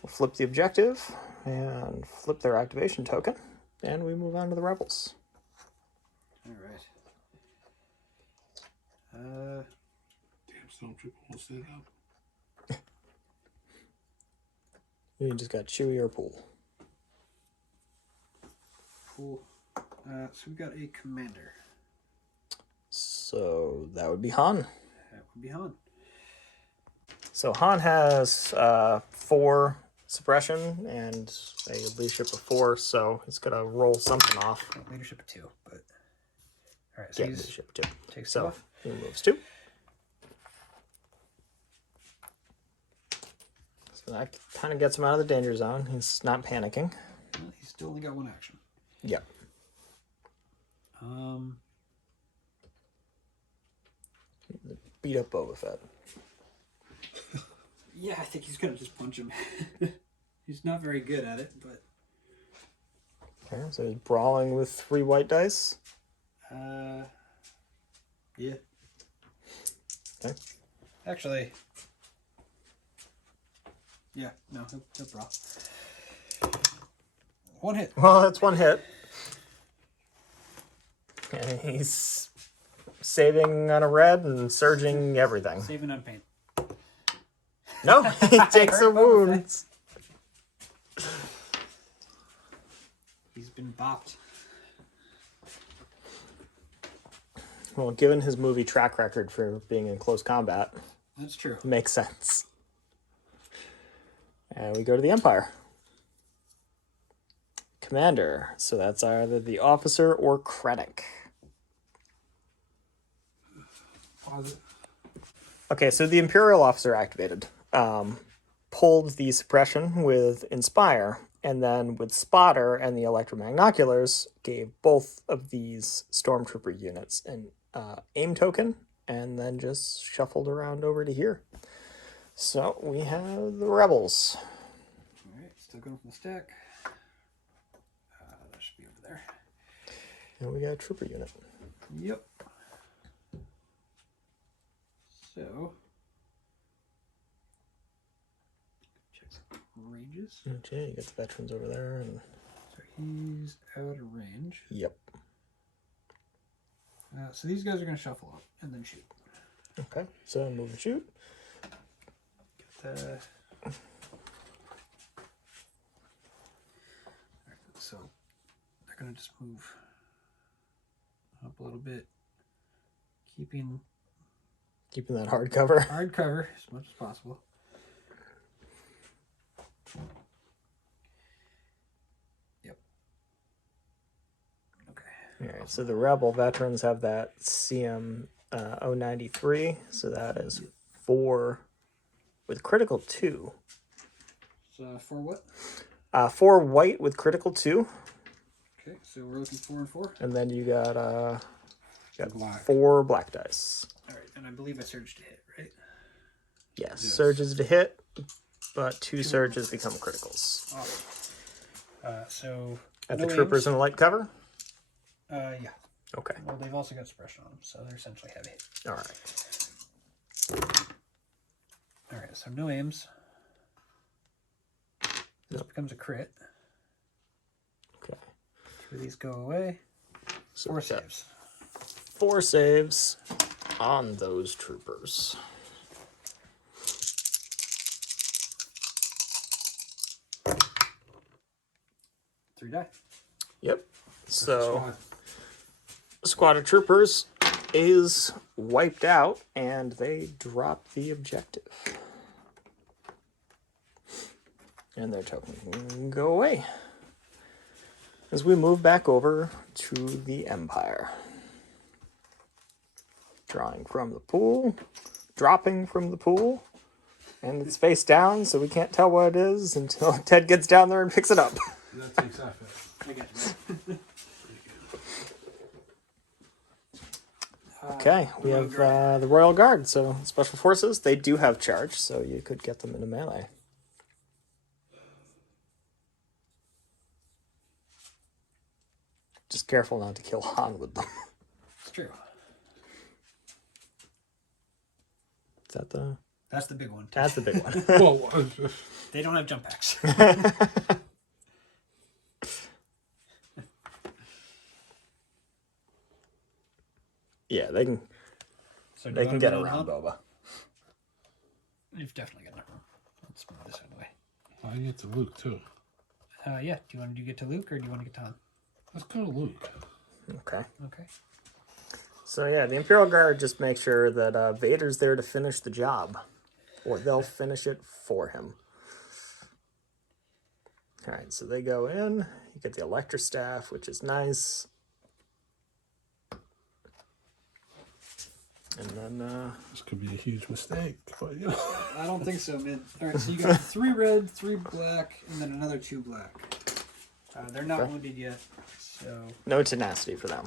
we'll flip the objective, and flip their activation token, and we move on to the rebels. All right. Damn stormtrooper won't stand up. You just got Chewie or Pool. Cool. So we got a commander. So that would be Han. That would be Han. So Han has 4 suppression and a leadership of 4, so he's gonna roll something off. Leadership of 2, but all right. So Yeah, he's leadership 2. takes So off. he moves 2. So that kind of gets him out of the danger zone. He's not panicking. Well, he's still only got 1 action. Yep. Beat up Boba Fett. Yeah, I think he's gonna just punch him. He's not very good at it, but Okay, so he's brawling with 3 white dice. yeah. Okay. Actually, yeah, no, he'll brawl. 1 hit. Well, that's 1 hit. And he's saving on a red and surging everything. Saving on pain. No, he takes some wounds. He's been bopped. Well, given his movie track record for being in close combat, That's true. it makes sense. And we go to the Empire. Commander. So that's either the officer or Krennic. Pause it. Okay, so the Imperial officer activated. Pulled the suppression with Inspire, and then with Spotter and the electromagnoculars, gave both of these Stormtrooper units an aim token, and then just shuffled around over to here. So we have the Rebels. All right, still going from the stack. That should be over there. And we got a Trooper unit. Yep. So, check some ranges. Okay, you got the veterans over there. And So he's out of range. yep. So these guys are going to shuffle up and then shoot. Okay, so move and shoot. Alright, so they're going to just move up a little bit, keeping Keeping that hard cover. hard cover as much as possible. Yep. Okay. All right, so the Rebel veterans have that CM 093, so that is 4 with critical 2. So for what? 4 white with critical 2, Okay, so we're looking 4 and 4. and then you got Black. 4 black dice. All right, and I believe I surged to hit, right? Yes, surges to hit, but 2 surges become criticals. Awesome. So At no the troopers aims. in light cover? Yeah. Okay, Well, they've also got suppression on them, so they're essentially heavy. all right. All right, so no aims. This becomes a crit. Okay, 2 of these go away. so 4 we got saves. 4 saves on those troopers. 3 die. Yep. So Squad. squad of troopers is wiped out, and they drop the objective. And their token can go away. As we move back over to the Empire. Drawing from the pool, dropping from the pool, and it's face down, so we can't tell what it is until Ted gets down there and picks it up. That takes effort. I got you. Okay, we have the Royal Guard, so Special Forces, they do have charge, so you could get them into melee. Just careful not to kill Han with them. It's true. Is that the... That's the big one. That's the big one. Well, They don't have jump packs. Yeah, they can So they can get around Boba. You've definitely got enough room. Let's move this out of the way. I get to Luke too. Yeah. Do you want to get to Luke or do you want to get to Han? Let's go to Luke. Okay. Okay. So yeah, the Imperial Guard just make sure that Vader's there to finish the job. Or they'll finish it for him. Alright, so they go in. You get the Electra Staff, which is nice. And then, This could be a huge mistake, but you know. I don't think so, man. All right, so you got 3 red, 3 black, and then another 2 black. They're not Okay. wounded yet, so no tenacity for them.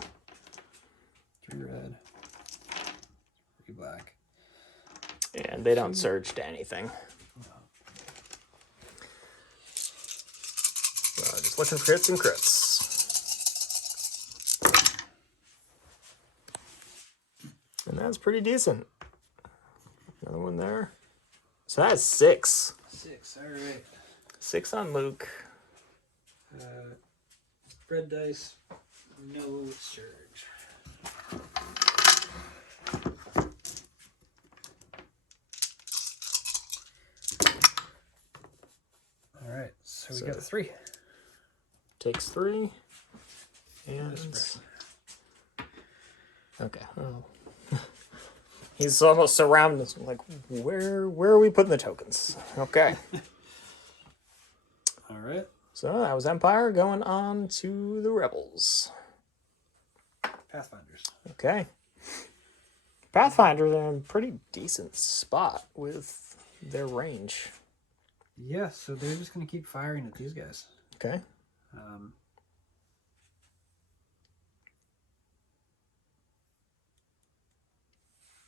3 red, 3 black. And they don't surge to anything. So just looking for hits and crits. And that's pretty decent. Another one there. So that's 6. 6. All right. 6 on Luke. Red dice, no surge. All right, so we got 3. Takes 3. And This okay. Oh. He's almost surrounded us. Like, where are we putting the tokens? Okay. All right. So that was Empire going on to the Rebels. Pathfinders. Okay. Pathfinders are in a pretty decent spot with their range. Yeah, so they're just going to keep firing at these guys. Okay.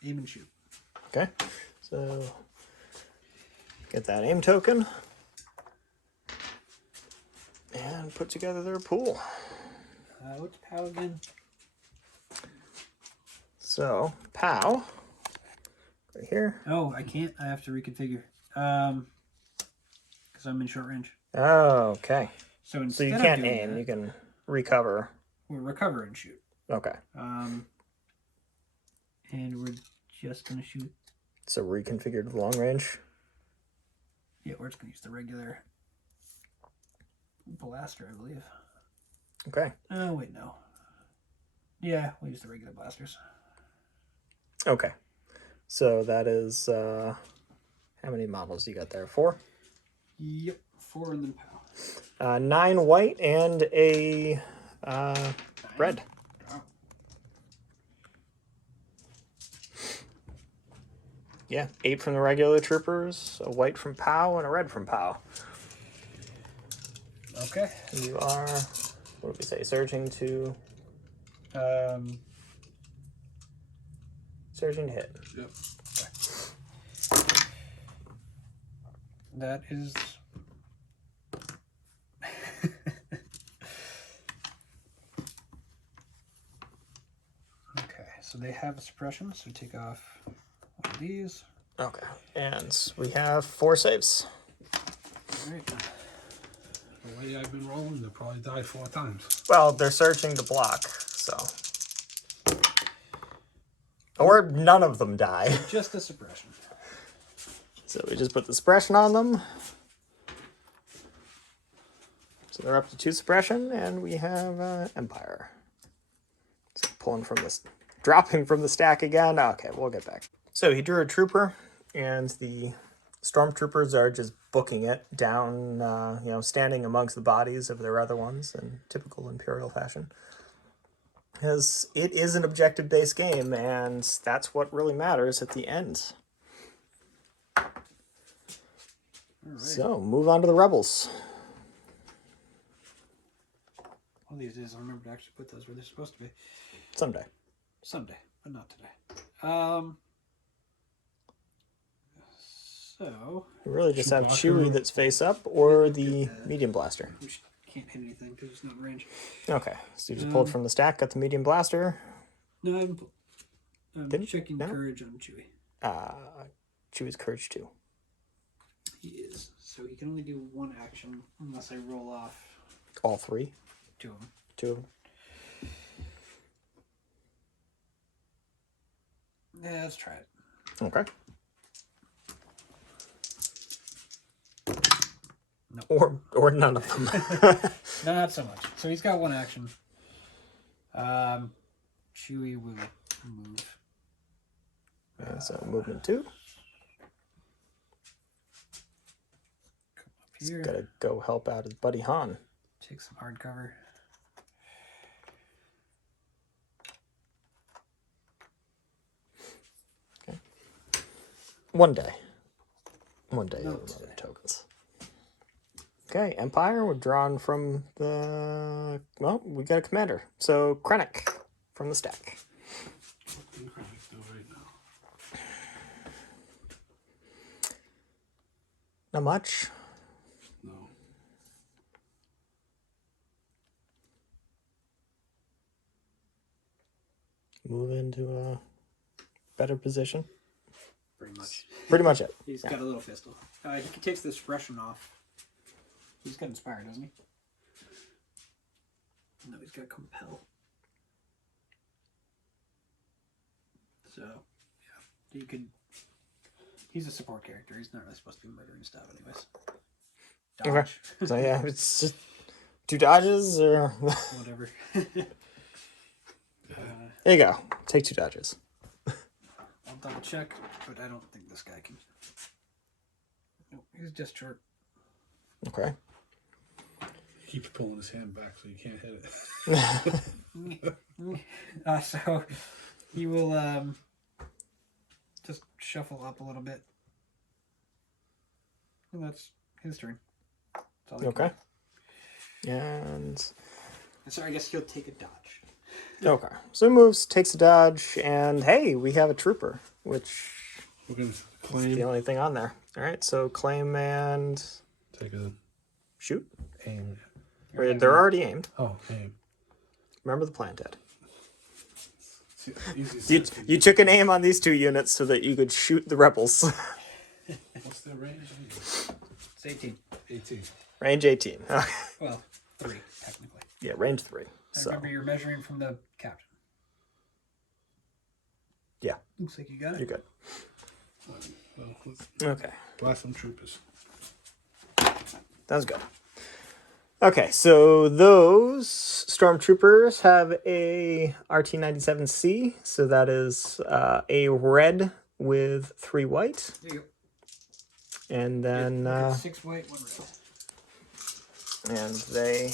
Aim and shoot. Okay. So get that aim token. And put together their pool. What's POW again? So, POW. Right here. Oh, I can't. I have to reconfigure. Because I'm in short range. Oh, okay. So So instead you of can't doing aim, that, you can recover. we'll recover and shoot. Okay. And we're just going to shoot. So reconfigured to long range. Yeah, we're just going to use the regular blaster, I believe. Okay. Oh, wait, no. Yeah, we'll use the regular blasters. Okay. So that is, how many models you got there? 4? Yep, 4 and then POW. 9 white and a red. Oh. Yeah, 8 from the regular troopers, a white from POW, and a red from POW. Okay. You are, what did we say, surging to hit. Yep. That is... Okay, so they have a suppression, so take off one of these. Okay, and we have 4 saves. All right. The way I've been rolling, they'll probably die 4 times. Well, they're searching to block, so. Or none of them die. Just a suppression. So we just put the suppression on them. So So they're up to 2 suppression, and we have Empire. So pulling from this, dropping from the stack again. Okay, we'll get back. So he drew a trooper, and the stormtroopers are just booking it down, standing amongst the bodies of their other ones in typical Imperial fashion. Because it is an objective-based game, and that's what really matters at the end. All right. So, move on to the Rebels. One of these days I'll remember to actually put those where they're supposed to be. Someday. Someday, but not today. So... We really just have Chewbacca. Chewie that's face up, or the medium blaster. Which can't hit anything because it's not in range. Okay, so you just pulled from the stack, got the medium blaster. No, I haven't pulled. I'm Didn't? checking No? courage on Chewie. Chewie's courage 2. He is. So he can only do one action unless I roll off All 3? 2 of them. 2 of them? Yeah, let's try it. Okay. No. Or none of them. No, not so much. So he's got one action. Chewie will move. So movement 2. Come up here. Gotta go help out his buddy Han. Take some hard cover. One day. One day No, you'll today. remember tokens. Okay, Empire, we're drawn from the... Well, we got a commander. So, Krennic from the stack. What can Krennic do right now? Not much. No. Move into a better position. Pretty much. Pretty much it. He's Yeah. got a little pistol. He takes the suppression off. He's got inspired, doesn't he? No, he's got compel. So, yeah. You could... He's a support character. He's not really supposed to be murdering stuff anyways. Dodge. Okay. So, yeah, it's just 2 dodges, or... Whatever. There you go. Take 2 dodges. I'll double check, but I don't think this guy can. Nope, he's just short. Okay. He keeps pulling his hand back so you can't hit it. So he will just shuffle up a little bit. And that's his turn. That's all he can Okay. And... do. So I guess he'll take a dodge. Okay. So he moves, takes a dodge, and hey, we have a trooper, which We're going to is the claim. only thing on there. All right, so claim and Take a shoot. aim. Or they're already aimed. Oh, aim. Remember the plan, Ted. Easy You, set. you took an aim on these 2 units so that you could shoot the rebels. What's their range? It's 18. 18. Range 18. Okay. Well, 3, technically. Yeah, range 3. I So, remember you're measuring from the captain. yeah, Looks like you got you're it. good. Well, let's Okay, blast some troopers. that's good. Okay, so those stormtroopers have a RT-97C, so that is a red with 3 white, There you go. and then Yep, 6 white, 1 red. and they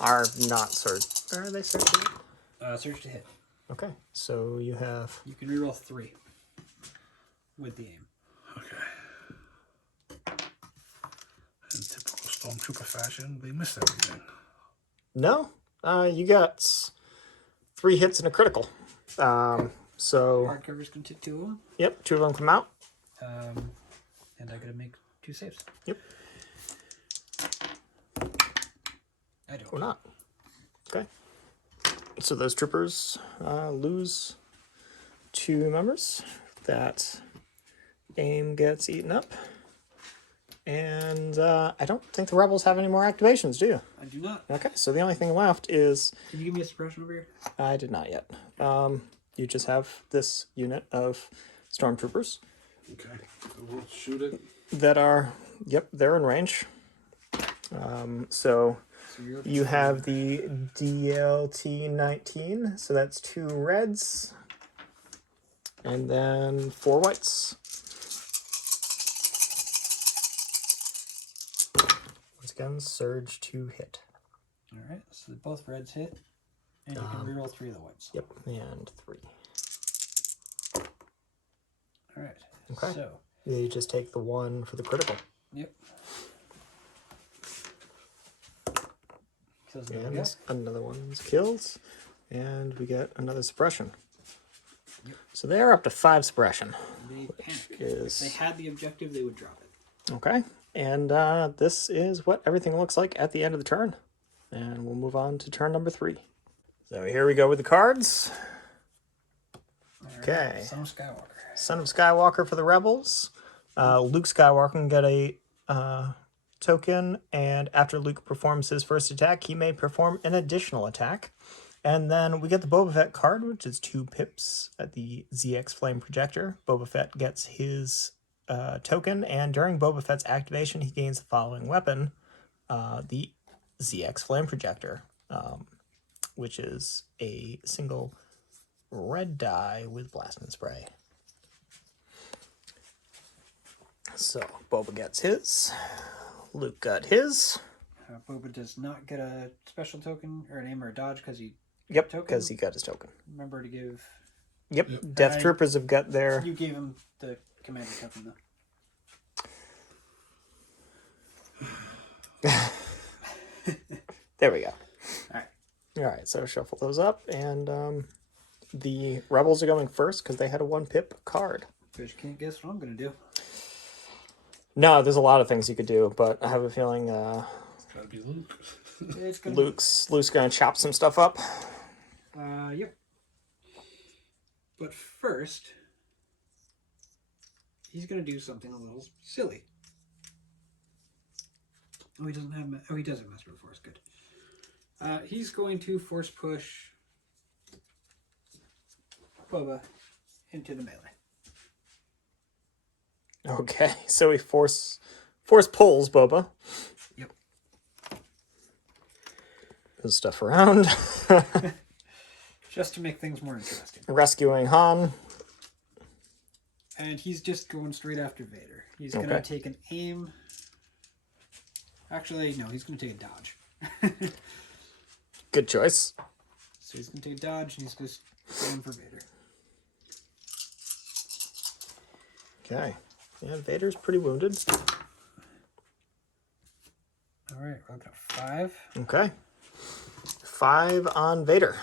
are not searched. Are they searched? Search to hit. Okay, so you have You can reroll 3 with the aim. Okay. In typical Stormtrooper fashion, they missed everything. no. You got 3 hits and a critical. So Hardcover's gonna take 2 of them. yep, 2 of them come out. And I gotta make 2 saves. Yep. I don't. Or not. Okay. So those troopers lose 2 members. That aim gets eaten up. And I don't think the rebels have any more activations, do you? I do not. Okay, so the only thing left is... Can you give me a suppression over here? I did not yet. You just have this unit of stormtroopers Okay. So we'll shoot it. that are... Yep, they're in range. So you're you have the DLT 19, so that's 2 reds, and then 4 whites. Once again, surge to hit. All right, so both reds hit, and you can reroll 3 of the whites. Yep, and 3. All right. Okay. So you just take the 1 for the critical. yep. Kills And another one's kills, and we get another suppression. Yep. So they're up to 5 suppression. They panic. Is... If they had the objective, they would drop it. Okay, and this is what everything looks like at the end of the turn. And we'll move on to turn number 3. So here we go with the cards. Okay. Son of Skywalker. Son of Skywalker for the Rebels. Luke Skywalker can get a token, and after Luke performs his first attack, he may perform an additional attack. And then we get the Boba Fett card, which is 2 pips at the ZX Flame Projector. Boba Fett gets his token, and during Boba Fett's activation, he gains the following weapon, the ZX Flame Projector, which is a single red die with blast and spray. So Boba gets his, Luke got his. Boba does not get a special token or an aim or a dodge because he. Yep, because he got his token. Remember to give. Yep, Death Troopers have got their. You gave him the commander token though. There we go. Alright. Alright, so shuffle those up, and the Rebels are going first because they had a 1 pip card. Fish can't guess what I'm going to do. No, there's a lot of things you could do, but I have a feeling It's gotta be Luke. It's gonna Luke's gonna chop some stuff up. Yep. But first, he's going to do something a little silly. Oh, he doesn't have. Oh, he does have Master of Force. Good. He's going to force push Boba into the melee. Okay, so he force pulls Boba. Yep. Moves stuff around. Just to make things more interesting. Rescuing Han. And he's just going straight after Vader. He's going to take an aim. Actually, no, he's going to take a dodge. Good choice. So he's going to take a dodge, and he's just going for Vader. Okay. Yeah, Vader's pretty wounded. All right, we're up to 5. Okay. 5 on Vader.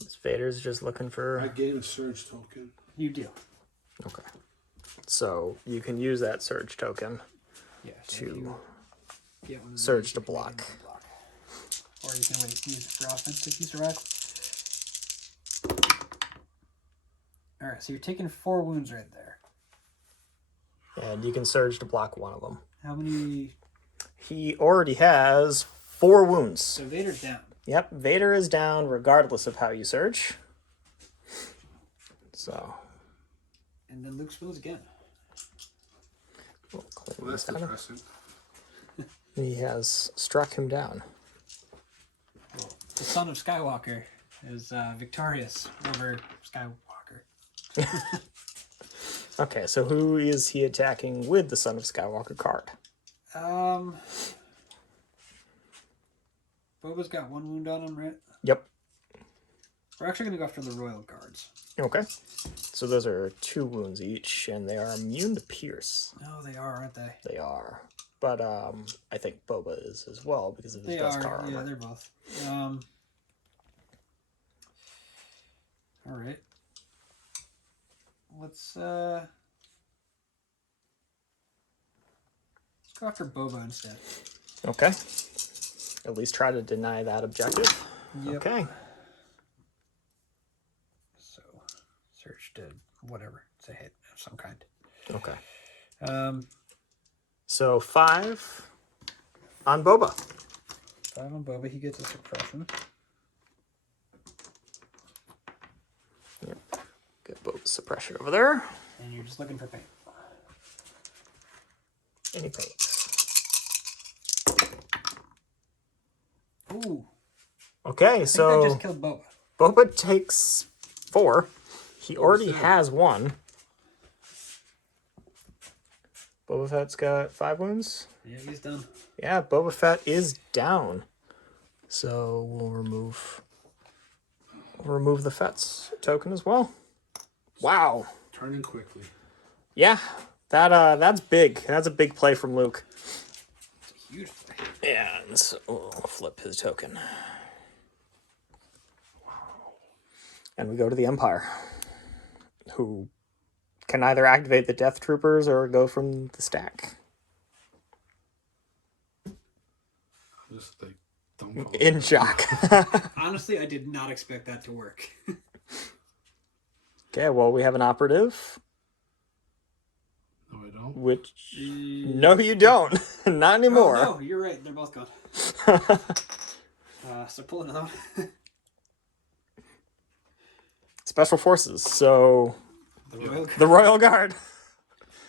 This Vader's just looking I for... gave a surge token. You do. Okay. So you can use that surge token Yeah. to Get one of surge these, to you can make block. another block. Or you can wait, use it for offense if you survive. Alright, so you're taking 4 wounds right there. And you can surge to block one of them. How many? He already has 4 wounds. So Vader's down. Yep, Vader is down regardless of how you surge. So... And then Luke spills again. we'll clean Well, that's this out. depressing. He has struck him down. The son of Skywalker is victorious over Skywalker. Okay, so who is he attacking with the Son of Skywalker card? Boba's got 1 wound on him, right? Yep. We're actually going to go after the Royal Guards. Okay. So those are 2 wounds each, and they are immune to pierce. Oh, they are, aren't they? They are. But I think Boba is as well because of his They Beskar are. armor. Yeah, they're both. All right. Let's go after Boba instead. Okay. At least try to deny that objective. Yep. Okay. So, search to whatever. It's a hit of some kind. Okay. So 5 on Boba. 5 on Boba. He gets a suppression. Yep. Get Boba's suppression over there. And you're just looking for pain. Any paint. Ooh. Okay, I think so I just killed Boba. Boba takes 4. He already sad. has 1. Boba Fett's got 5 wounds. Yeah, he's done. Yeah, Boba Fett is down. So we'll remove the Fett's token as well. Wow. Turning quickly. Yeah, that's big. That's a big play from Luke. It's a huge play. And so we'll flip his token. And we go to the Empire, who can either activate the Death Troopers or go from the stack. Just like, don't go. In shock. Honestly, I did not expect that to work. Okay, well, we have an operative, No, I don't. which... No, you don't. Not anymore. Oh, no, you're right. They're both gone. So pull another one. Special Forces, so... The Royal Guard. The Royal Guard.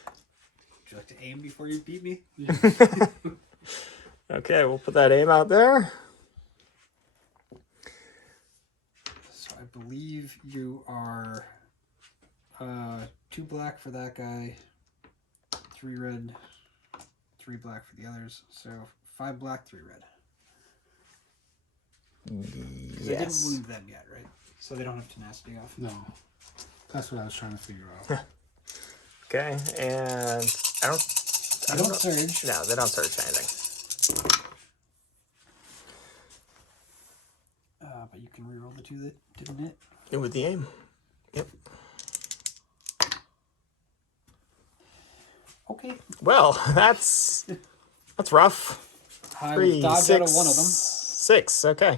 Would you like to aim before you beat me? Okay, we'll put that aim out there. So I believe you are 2 black for that guy, 3 red, 3 black for the others. So 5 black, 3 red. Because I didn't wound them yet, right? So they don't have tenacity off. No. That's what I was trying to figure out. Okay, and I don't Surge. No, they don't search anything. But you can reroll the 2 that didn't hit. With the aim. Yep. Okay. Well, that's rough. I 3, will dodge 6, out of one of them. 6, okay.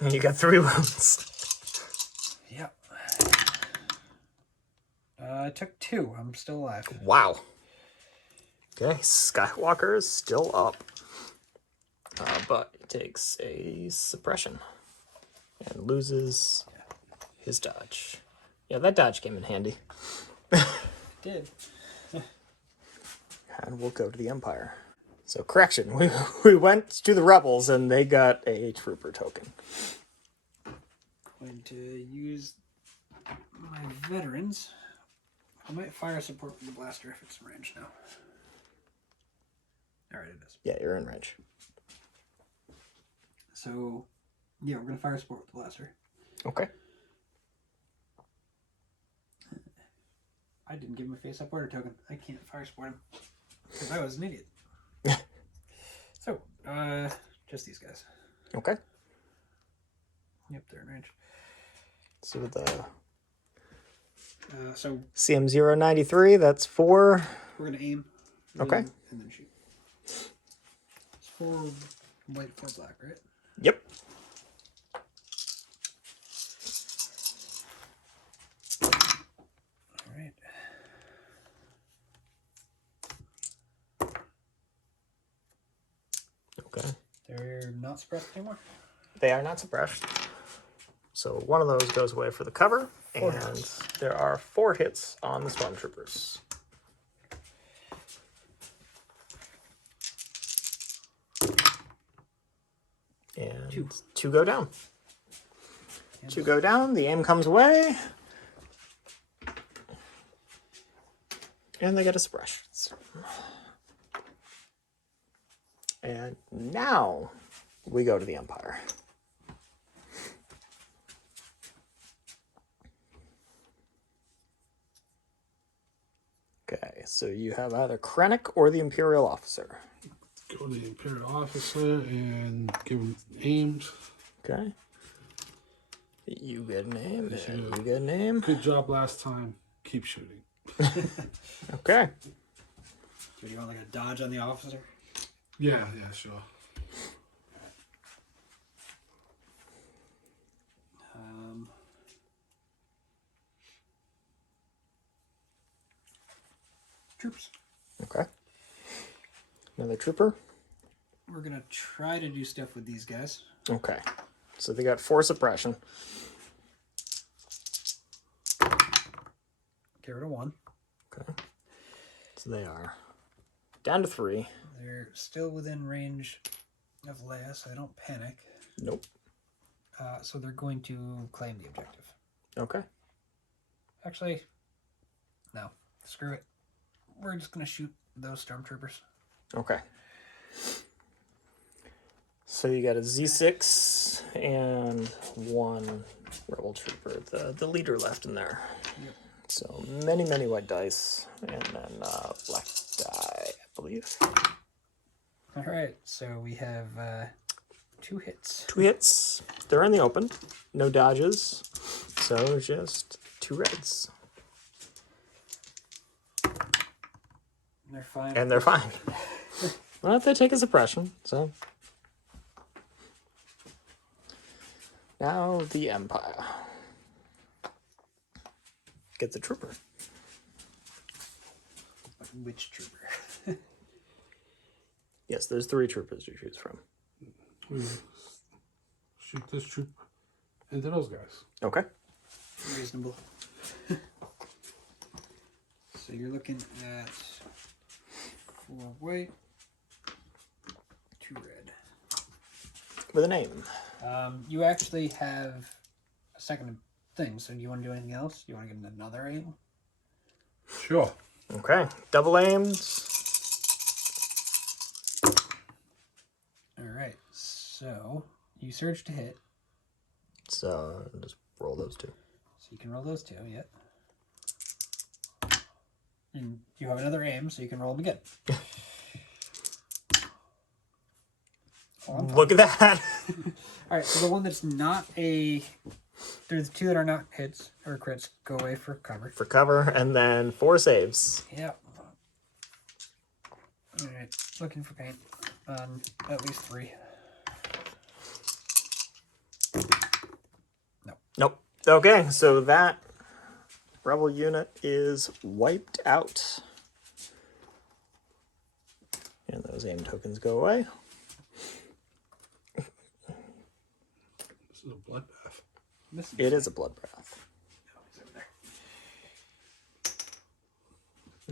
And you got 3 wounds. Yep. I took 2. I'm still alive. Wow. Okay, Skywalker is still up. But he takes a suppression. And loses his dodge. Yeah, that dodge came in handy. It did. And we'll go to the Empire. So, correction, we went to the Rebels and they got a Trooper token. Going to use my veterans. I might fire support with the blaster if it's in range now. Alright, it is. Yeah, you're in range. So, yeah, we're going to fire support with the blaster. Okay. I didn't give him a face-up order token. I can't fire support him. Because I was an idiot. So, just these guys. Okay. Yep, they're in range. So the So CM093, that's 4. we're going to aim. Okay. And then shoot. It's 4 white, 4 black, right? Yep. Alright. Okay. They're not suppressed anymore? They are not suppressed. So one of those goes away for the cover, Four and hits. there are 4 hits on the Stormtroopers. And 2 go down. 2 go down, the aim comes away. And they get a suppression. And now we go to the Empire. Okay, so you have either Krennic or the Imperial Officer. Go to the Imperial Officer and give him aims. Okay. You get an aim, Yes, and you you do. get an aim. Good job last time. Keep shooting. Okay. Do you want like a dodge on the officer? Yeah, sure. Troops. Okay. Another trooper. We're going to try to do stuff with these guys. Okay. So they got 4 suppression. Get rid of 1. Okay. So they are down to 3. They're still within range of Leia, so they don't panic. Nope. So they're going to claim the objective. Okay. Actually, no. Screw it. We're just going to shoot those stormtroopers. Okay. So you got a Z6 and 1 rebel trooper, the leader left in there. Yep. So many white dice, and then black die, I believe. All right, so we have 2 hits. 2 hits. They're in the open. No dodges. So just 2 reds. They're fine. And they're fine. Well, if they take a suppression, so. Now the Empire gets a trooper. Which trooper? Yes, there's 3 troopers to choose from. Shoot this troop into those guys. Okay. Reasonable. So you're looking at 4 white, 2 red. With a name. You actually have a second thing, so do you want to do anything else? Do you want to get another aim? Sure. Okay. Double aims. Alright, so you surge to hit. So just roll those 2. So you can roll those 2, yep. And you have another aim, so you can roll them again. Look at that. Alright, so the one that's not a... There's 2 that are not hits or crits. Go away for cover. For cover, and then 4 saves. Yep. Alright, looking for paint on at least 3. Nope. Okay, so that rebel unit is wiped out. And those aim tokens go away. This is a bloodbath. It is a bloodbath.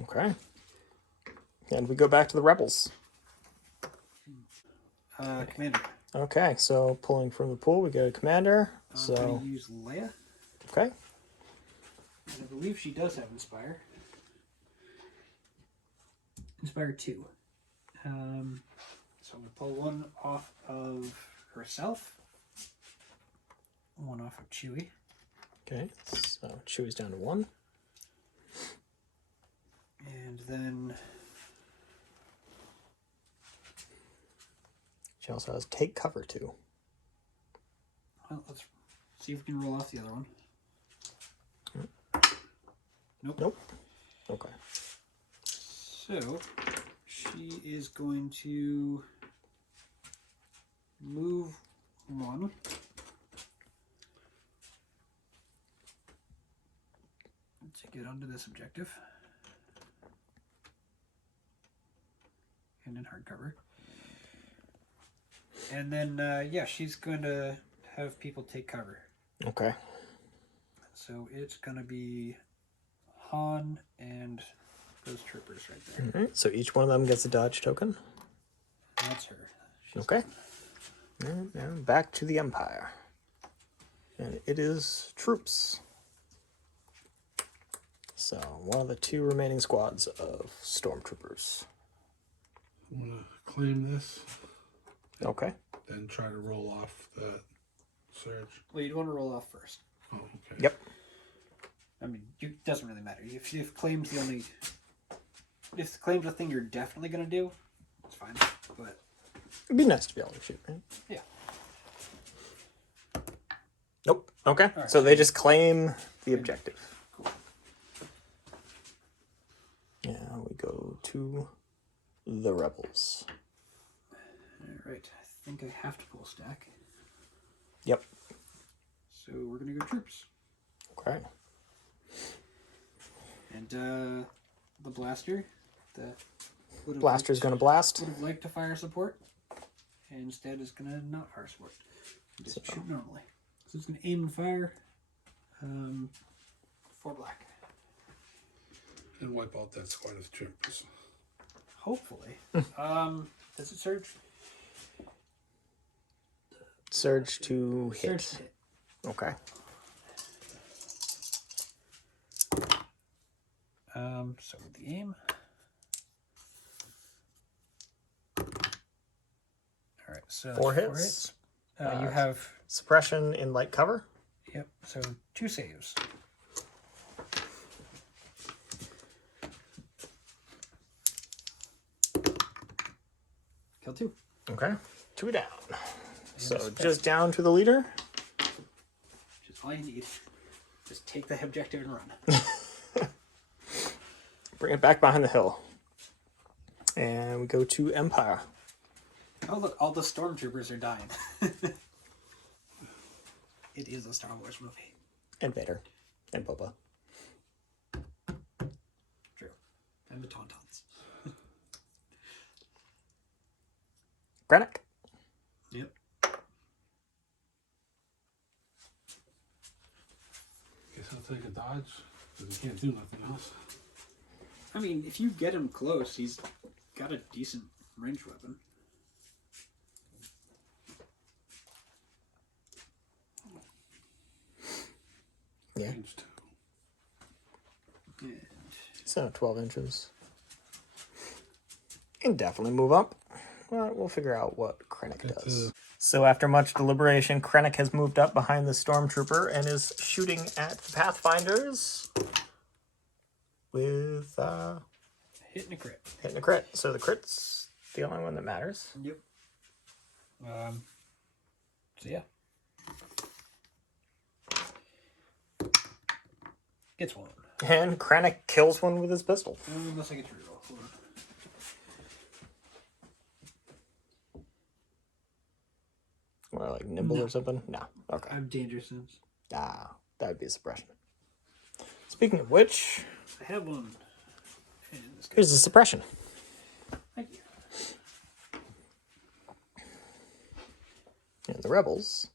Okay. And we go back to the rebels. Commander. Okay, so pulling from the pool, we get a commander. I'm So, going to use Leia. okay. And I believe she does have Inspire. Inspire 2. So I'm going to pull 1 off of herself. 1 off of Chewie. Okay, so Chewie's down to 1. And then She also has take cover 2. well, let's see if we can roll off the other one. Nope. Okay. So she is going to move 1. To get onto this objective. And in hardcover. And then, yeah, she's going to have people take cover. Okay. So it's going to be Han and those troopers right there. All right, so each one of them gets a dodge token. That's her. She's Okay. All right, now back to the Empire. And it is troops. So one of the 2 remaining squads of stormtroopers. I'm going to claim this, Okay. then try to roll off that surge. Well, you'd want to roll off first. Oh, okay. Yep. I mean, it doesn't really matter. If claim's the only... If claim's a thing you're definitely going to do, it's fine. But It'd be nice to be able to shoot, right? yeah. Nope. Okay. right. So they just claim the objective. Cool. Now we go to the rebels. Alright, I think I have to pull a stack. Yep. So we're going to go troops. Okay. And the blaster that would have Blaster's going to blast. would have liked to fire support, and instead is going to not fire support. Just shoot normally. So it's going to aim and fire for black. And wipe out that squad of troopers. Hopefully. Does it surge? Surge to hit. Surge to hit. Okay. So with the aim. All right, so 4 hits. 4 hits. You have, Suppression in light cover. yep, so 2 saves. Kill 2. Okay. 2 down. So it's just down to the leader. Which is all you need. Just take the objective and run. Bring it back behind the hill. And we go to Empire. Oh look, all the stormtroopers are dying. It is a Star Wars movie. And Vader. And Boba. True. And the Tauntauns. Krennic. Yep. Guess I'll take a dodge, because he can't do nothing else. I mean, if you get him close, he's got a decent range weapon. Yeah. Range 2. And So 12 inches. Can definitely move up. Well, we'll figure out what Krennic does. So after much deliberation, Krennic has moved up behind the stormtrooper and is shooting at the Pathfinders with hitting a crit. hitting a crit. So the crit's the only one that matters. Yep. So yeah. Gets one. And Krennic kills one with his pistol. Unless I get to reroll. Hold on. Or like nimble or something? No. Okay. I have danger sense. Ah, that would be a suppression. Speaking of which, I have one. In this guy. here's the suppression. Thank you. And the rebels.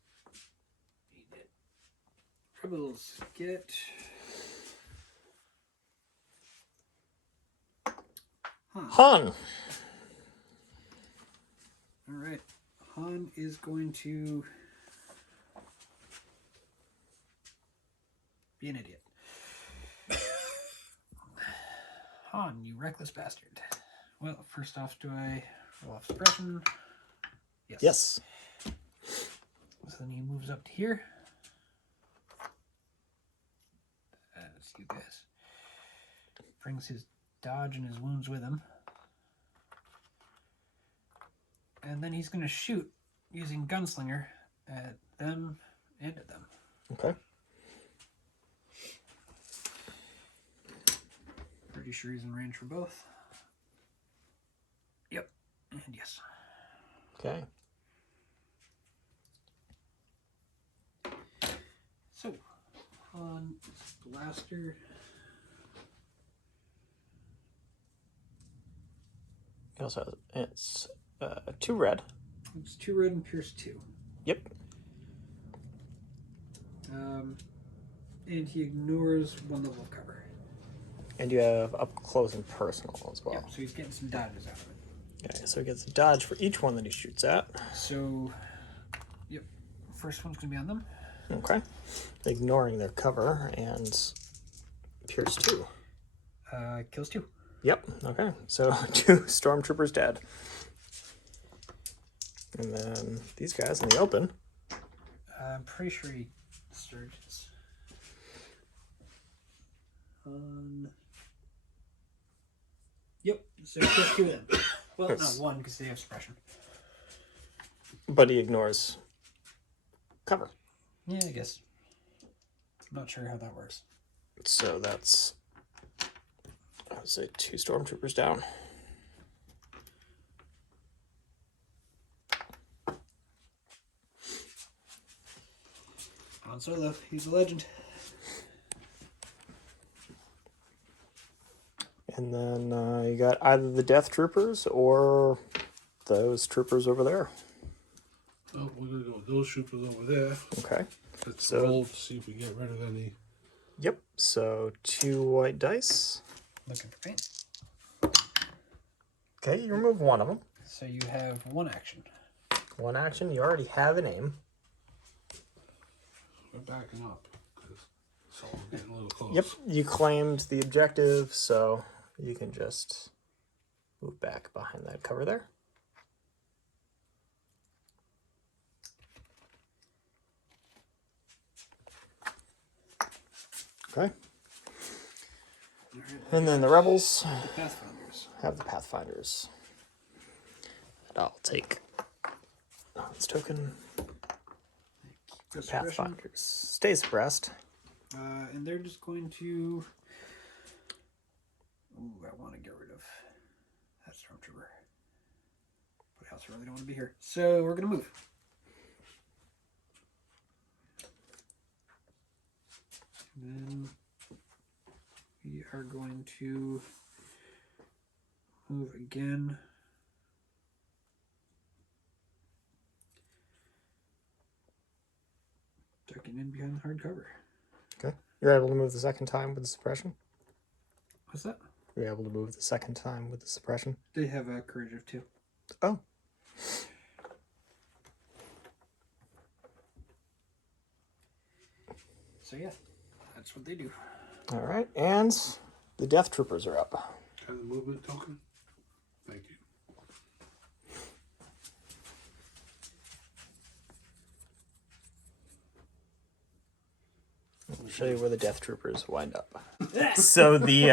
Rebels get. Han. All right. Han is going to be an idiot. Han, you reckless bastard. Well, first off, do I roll off suppression? Yes. Yes. So then he moves up to here. That's you guys. Brings his dodge and his wounds with him. And then he's going to shoot using Gunslinger at them and at them. Okay. Pretty sure he's in range for both. Yep. And yes. Okay. So, on blaster. He also has, it's 2 red. It's 2 red and pierce 2. Yep. And he ignores 1 level of cover. And you have up close and personal as well. Yep, so he's getting some dodges out of it. Okay, so he gets a dodge for each one that he shoots at. So, yep. First one's going to be on them. Okay. Ignoring their cover and pierce 2. Kills 2. Yep. Okay. So 2 stormtroopers dead. And then these guys in the open. I'm pretty sure he surges. Yep, so just 2 of them. Well, no, 1 because they have suppression. But he ignores cover. Yeah, I guess. I'm not sure how that works. So that's, I would say, 2 stormtroopers down. Han Solo, he's a legend. And then you got either the Death Troopers or those troopers over there. Oh, we're going to go with those troopers over there. Okay. Let's So- roll to see if we get rid of any. Yep. So 2 white dice. Looking for paint. Okay, you remove one of them. So you have one action. One action, you already have an aim. We're backing up because it's all getting a little close. Yep, you claimed the objective, so you can just move back behind that cover there. Okay. And then the rebels The Pathfinders. have the Pathfinders. And I'll take this token. Keep suppression. Pathfinders. Stay suppressed. And they're just going to... Ooh, I want to get rid of that Stormtrooper. But I also really don't want to be here. So we're going to move. And then we are going to move again. Ducking in behind the hardcover. Okay. You're able to move the second time with the suppression? What's that? You're able to move the second time with the suppression? They have a courage of 2. Oh. So yeah, that's what they do. All right, and the Death Troopers are up. Have the movement token? Thank you. I'll show you where the Death Troopers wind up. So the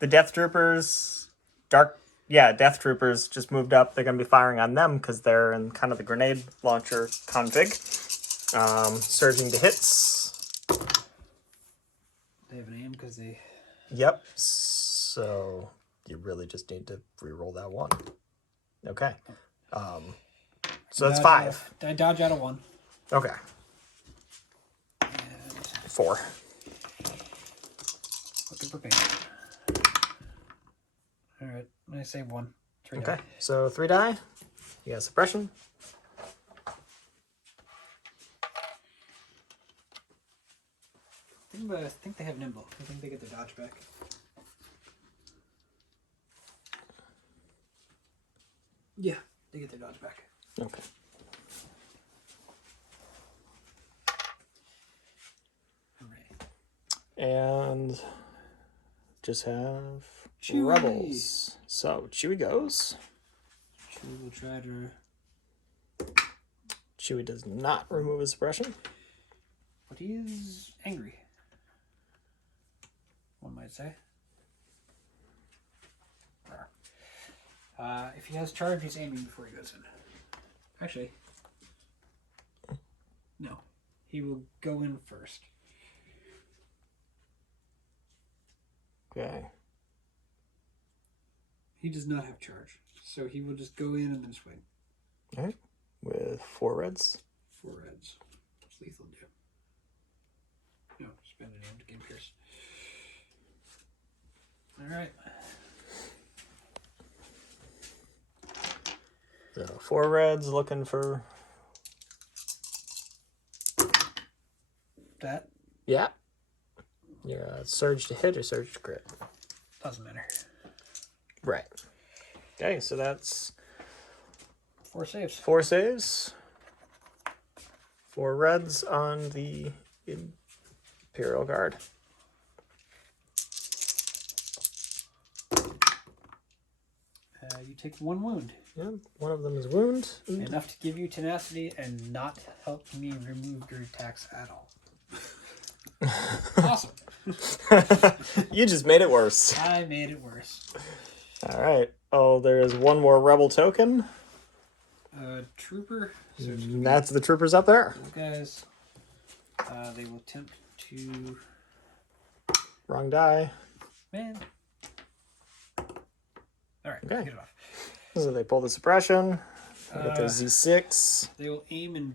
Death Troopers, Death Troopers just moved up. They're going to be firing on them because they're in kind of the grenade launcher config. Surging to hits. They have an aim because they... Yep. So you really just need to re-roll that one. Okay. So that's 5. I dodge out of 1. Okay. And 4. looking for paint. Alright, I save 1. 3 Okay. die. So 3 die. You got suppression. I think they have nimble. I think they get the dodge back. Yeah, they get their dodge back. Okay. Alright. And just have Chewie. rebels. So Chewie goes. Chewie will try to... Chewie does not remove his suppression. But he is angry. One might say. If he has charge, he's aiming before he goes in. Actually, no. He will go in first. Okay. He does not have charge, so he will just go in and then swing. All right. With 4 reds. 4 reds. What's lethal do? No, spend an aim to gain pierce. Alright. So 4 reds looking for... That Yeah. Your surge to hit or surge to crit. doesn't matter. Right. Okay, so that's 4 saves. 4 saves. 4 reds on the Imperial Guard. You take 1 wound. Yeah, one of them is wound. Enough to give you tenacity and not help me remove your attacks at all. Awesome. You just made it worse. I made it worse. All right. Oh, there is 1 more rebel token. Trooper. So And that's the troopers up there. those guys. They will attempt to... Wrong die. Man. Alright, Okay. get it off. So they pull the suppression. They get their Uh, Z6. They will aim and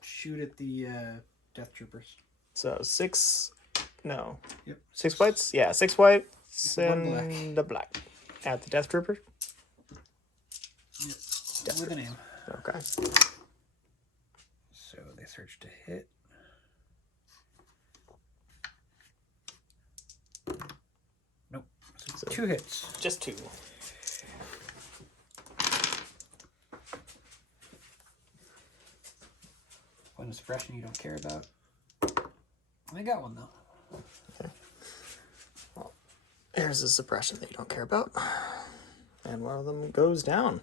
shoot at the Death Troopers. So 6. No. Yep. 6 whites? Yeah, 6 whites One and a black. At the Death Trooper. Yep. With an aim. Okay. So they search to hit. Nope. So 2 hits. just 2. One suppression you don't care about. I got one though. Okay. Well, here's a suppression that you don't care about. And one of them goes down.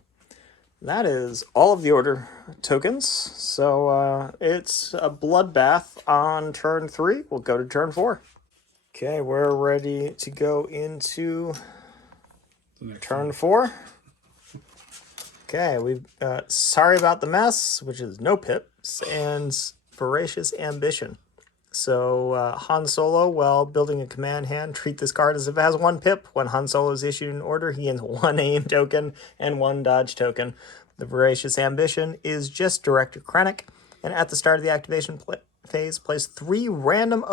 That is all of the order tokens. So it's a bloodbath on turn 3. We'll go to turn 4. Okay, we're ready to go into turn 4. Okay, we've Sorry About the Mess, which is no pips, and Voracious Ambition. So Han Solo, while building a command hand, treat this card as if it has 1 pip. When Han Solo is issued an order, he gains 1 aim token and 1 dodge token. The Voracious Ambition is just Director Krennic, and at the start of the activation phase, place 3 random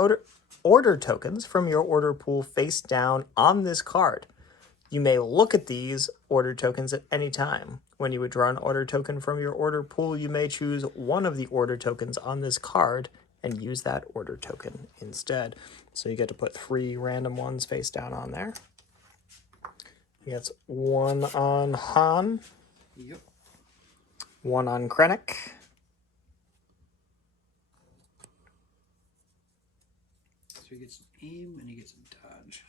order tokens from your order pool face down on this card. You may look at these order tokens at any time. When you would draw an order token from your order pool, you may choose one of the order tokens on this card and use that order token instead. So you get to put 3 random ones face down on there. That's 1 on Han. Yep. 1 on Krennic. So he gets an aim and he gets a dodge.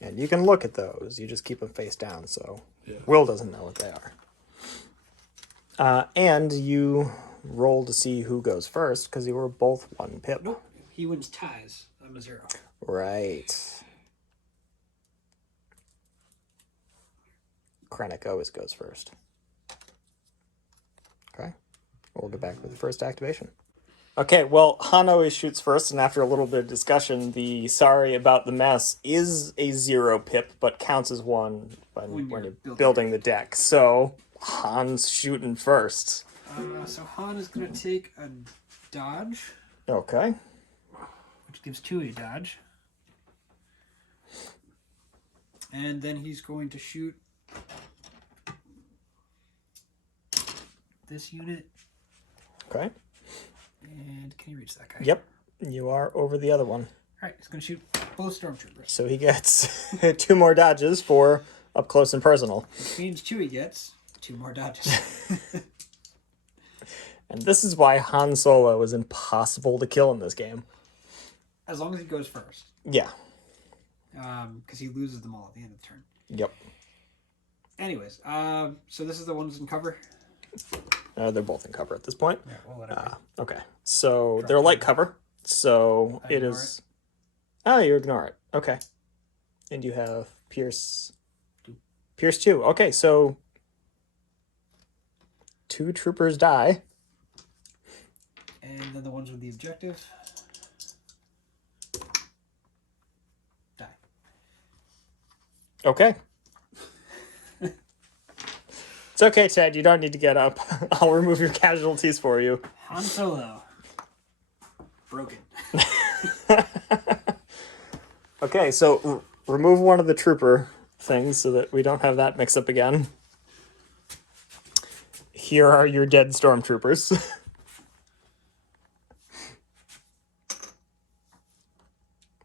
And you can look at those. You just keep them face down, so Yeah. Will doesn't know what they are. And you roll to see who goes first, because you were both 1 pip. Nope. He wins ties. I'm a 0. Right. Krennic always goes first. Okay. We'll go back with the first activation. Okay, well, Han always shoots first, and after a little bit of discussion, the Sorry About the Mess is a 0 pip, but counts as 1 when you're building the deck. So, Han's shooting first. So Han is going to take a dodge, Okay. which gives 2 a dodge. And then he's going to shoot this unit. Okay. And can you reach that guy? Yep. You are over the other one. Alright, he's going to shoot both stormtroopers. So he gets 2 more dodges for up close and personal. Which means Chewie gets 2 more dodges. And this is why Han Solo is impossible to kill in this game. As long as he goes first. Yeah. Because he loses them all at the end of the turn. Yep. Anyways, so this is the ones in cover. They're both in cover at this point. Yeah, well, whatever. Okay. So they're light cover. So I it ignore is. Oh, you ignore it. Okay. And you have Pierce. Pierce 2. Okay, so 2 troopers die. And then the ones with the objective die. Okay. It's okay, Ted. You don't need to get up. I'll remove your casualties for you. Han Solo. Broken. Okay, so remove one of the trooper things so that we don't have that mix up again. Here are your dead stormtroopers.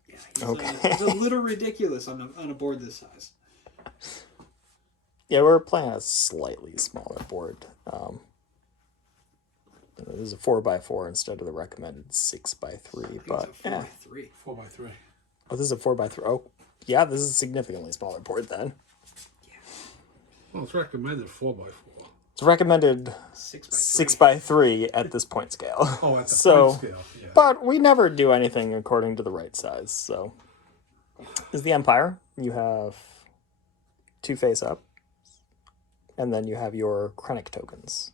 Yeah, he's, Okay. He's a little ridiculous on a board this size. Yeah, we're playing a slightly smaller board. This is a 4x4 instead of the recommended 6x3. But It's a 4x3. 4x3. Oh, this is a 4x3. Oh, yeah, this is a significantly smaller board then. Well, it's recommended 4x4. It's recommended 6x3. 6x3 at this point scale. Oh, at the So, point scale. Yeah. but we never do anything according to the right size. So, this is the Empire. You have 2 face up, and then you have your Krennic tokens.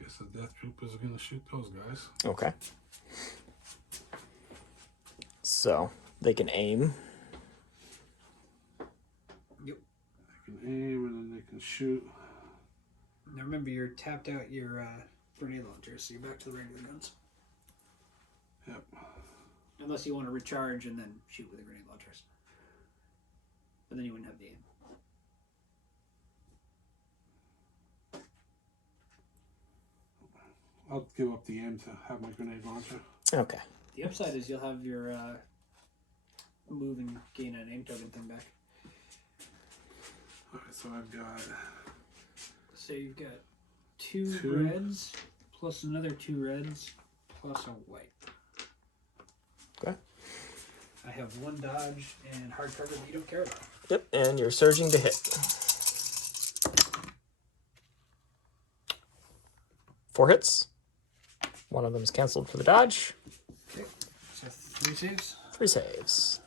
Guess the Death Troopers are going to shoot those guys. Okay. So they can aim. Yep. They can aim and then they can shoot. Now remember, you're tapped out your grenade launchers, so you're back to the regular guns. Yep. Unless you want to recharge and then shoot with the grenade launchers. But then you wouldn't have the aim. I'll give up the aim to have my grenade launcher. Okay. The upside is you'll have your move and gain an aim token thing back. Alright, so I've got So you've got two reds plus another 2 reds plus a white. Okay. I have 1 dodge and hard cover that you don't care about. Yep, and you're surging to hit. 4 hits. One of them is canceled for the dodge. Okay, so 3 saves. 3 saves.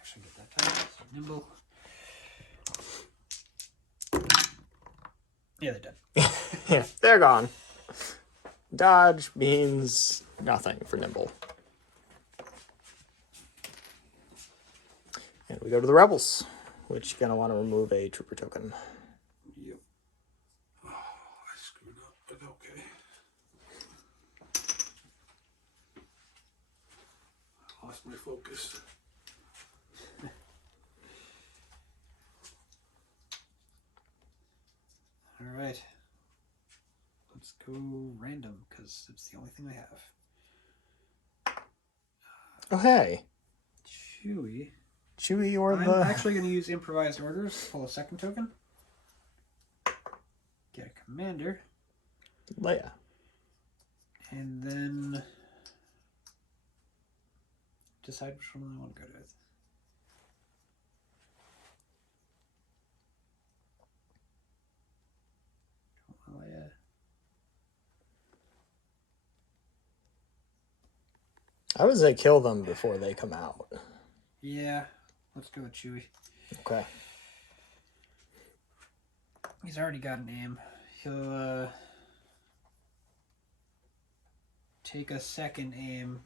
Actually get that time. So nimble. Yeah, they're done. Yeah, they're gone. Dodge means nothing for nimble. And we go to the rebels, which you're going to want to remove a trooper token. Yep. Oh, I screwed up, but okay. I lost my focus. All right. Let's go random because it's the only thing I have. Oh, hey. Chewy. Chewie or I'm the... actually going to use improvised orders. Pull a second token. Get a commander. Leia. And then decide which one I want to go with. Leia. I would say kill them before they come out. Yeah, let's go with Chewie. Okay. He's already got an aim. He'll take a second aim,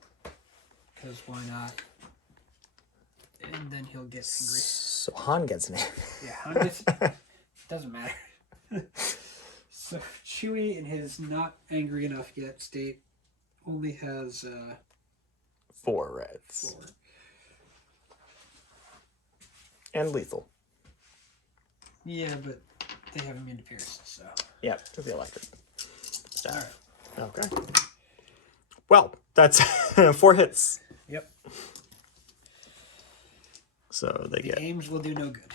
because why not? And then he'll get angry. So Han gets an aim. Yeah, Han gets... doesn't matter. So Chewie, in his not angry enough yet state, only has 4 reds. 4. And lethal. Yeah, but they have immune to pierce, so... Yep, to the electric. All right. Okay. Well, that's 4 hits. Yep. So they The get... aims will do no good.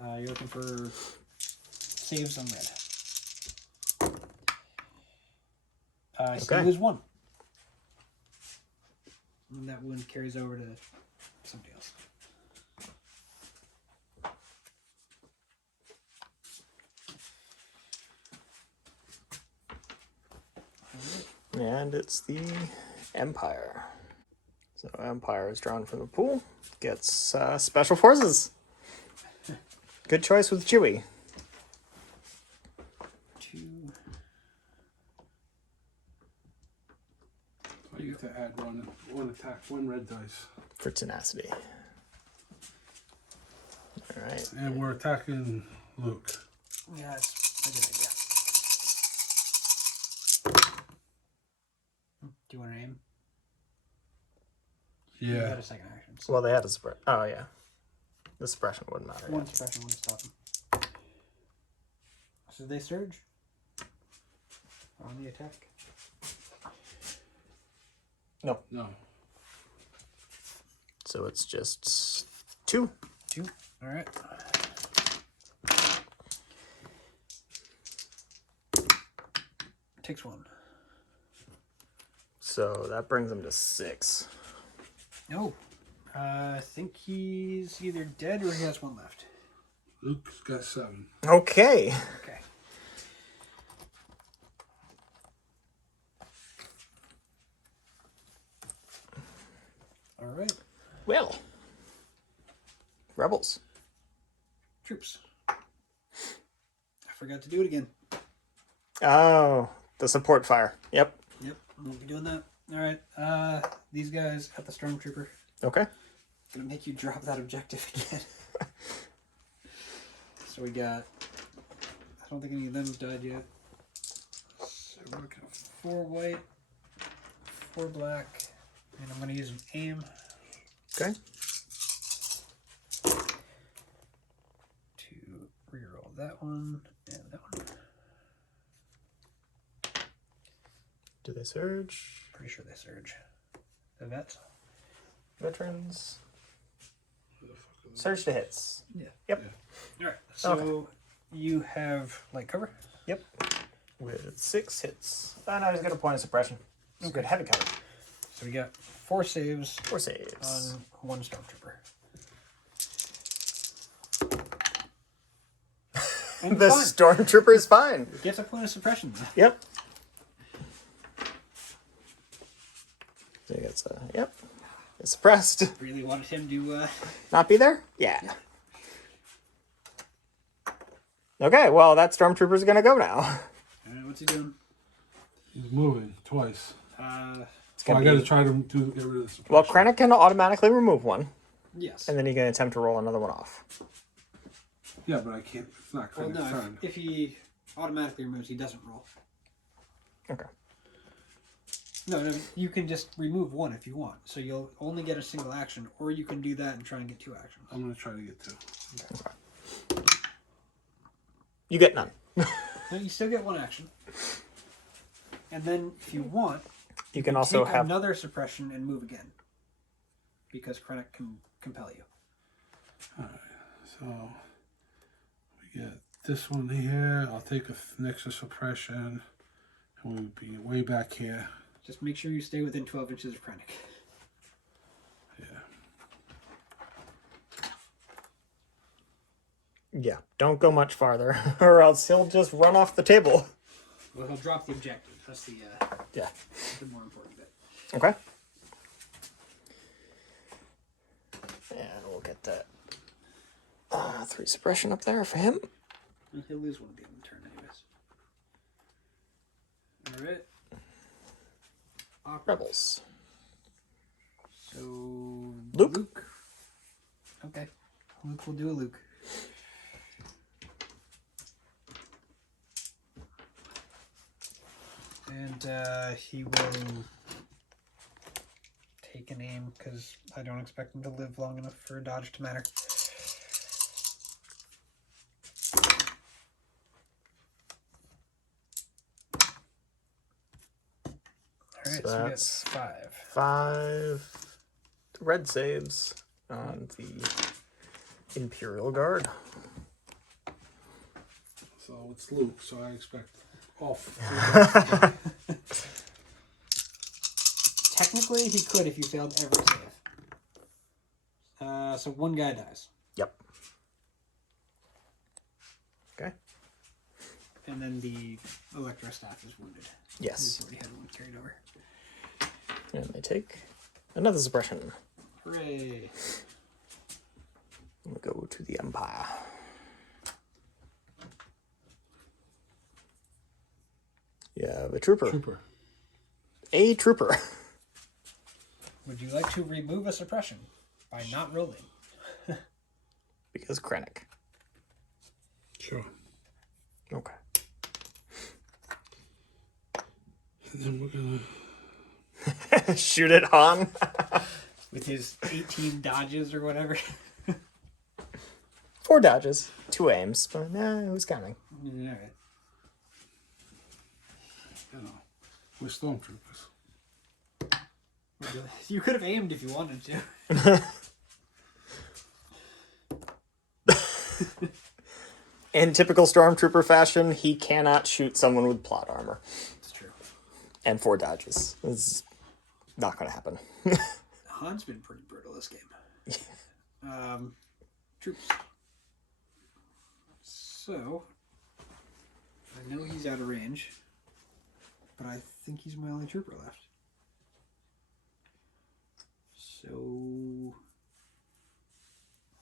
You're looking for saves on red. I still Okay. lose 1. And that one carries over to somebody else. And it's the Empire. So Empire is drawn from the pool. Gets Special Forces. Good choice with Chewie. 2. So I get to add one attack, 1 red dice. For tenacity. Alright. And we're attacking Luke. Yeah, that's a good idea. Do you want to aim? You Yeah. got a second action. So Well, they had a suppress. Oh, yeah. The suppression wouldn't matter. one suppression, 1 to stop him. So they surge on the attack. No. No. So it's just 2. 2. All right. Takes 1. So that brings them to 6. No. I think he's either dead or he has 1 left. Luke's got 7. Okay. Okay. All right. Well. Rebels. Troops. I forgot to do it again. Oh, the support fire. Yep. Yep, I won't be doing that. All right. These guys at the stormtrooper. Okay. Gonna make you drop that objective again. So we got... I don't think any of them have died yet. So we're looking at 4 white, 4 black, and I'm gonna use an aim Okay. to reroll that one and that one. Do they surge? Pretty sure they surge. The vets. Veterans. Surge to hits. Yeah. Yep. All right. So you have light cover. Yep. With 6 hits. Oh, no, he's got a point of suppression. He's got heavy cover. So we got 4 saves 4 saves. on 1 stormtrooper. The stormtrooper is fine. Gets a point of suppression though. Yep. So he gets yep. It's suppressed. Really wanted him to Not be there? Yeah. Okay, well, that stormtrooper's gonna go now. what's he doing? He's moving twice. It's I gonna got to be... try to get rid of this. Well, Krennic can automatically remove one, Yes. and then he can attempt to roll another one off. Yeah, but I can't. It's not Well, Krennic's no. turn. If he automatically removes, he doesn't roll. Okay. No, you can just remove 1 if you want. So you'll only get a single action, or you can do that and try and get 2 actions. I'm going to try to get 2. Okay. You get none. No, you still get 1 action. And then, if you want, You can also take have... another suppression and move again. Because Krennic can compel you. Alright, so we get this one here. I'll take an extra suppression. And we'll be way back here. Just make sure you stay within 12 inches of Krennic. Yeah. Yeah, don't go much farther, or else he'll just run off the table. Well, he'll drop the objective. That's the Yeah. the more important bit. Okay. And we'll get that 3 suppression up there for him. And he'll lose 1 at the end of the turn anyways. Alright. Rebels. So... Luke? Okay. Luke will do a Luke. And he will take an aim because I don't expect him to live long enough for a dodge to matter. Alright, so we got 5. 5 red saves on the Imperial Guard. So it's Luke, so I expect off. Technically, he could if you failed every save. So 1 guy dies. Yep. Okay. And then the Electro staff is wounded. Yes. He's already had 1 carried over. And they take another suppression. Hooray! We go to the Empire. Yeah, the trooper. A trooper. Would you like to remove a suppression by not rolling? Because Krennic. Sure. Okay. And then we're going to... Shoot at Han. With his 18 dodges or whatever. 4 dodges, 2 aims, but who's counting? Alright. You know, we're stormtroopers. You could have aimed if you wanted to. In typical Stormtrooper fashion, he cannot shoot someone with plot armor. It's true. And 4 dodges. This is not going to happen. Han's been pretty brutal this game. Troops. So, I know he's out of range, but I think he's my only trooper left. So,